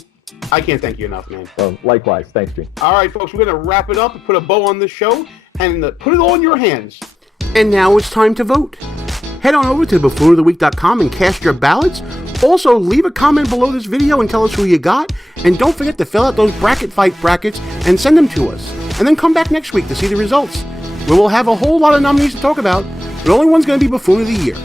I can't thank you enough, man. Well, likewise. Thanks, Gene. All right, folks, we're going to wrap it up and put a bow on this show and put it all in your hands. And now it's time to vote. Head on over to buffoonoftheweek.com and cast your ballots. Also, leave a comment below this video and tell us who you got. And don't forget to fill out those bracket fight brackets and send them to us. And then come back next week to see the results. We will have a whole lot of nominees to talk about, but only one's going to be Buffoon of the Year.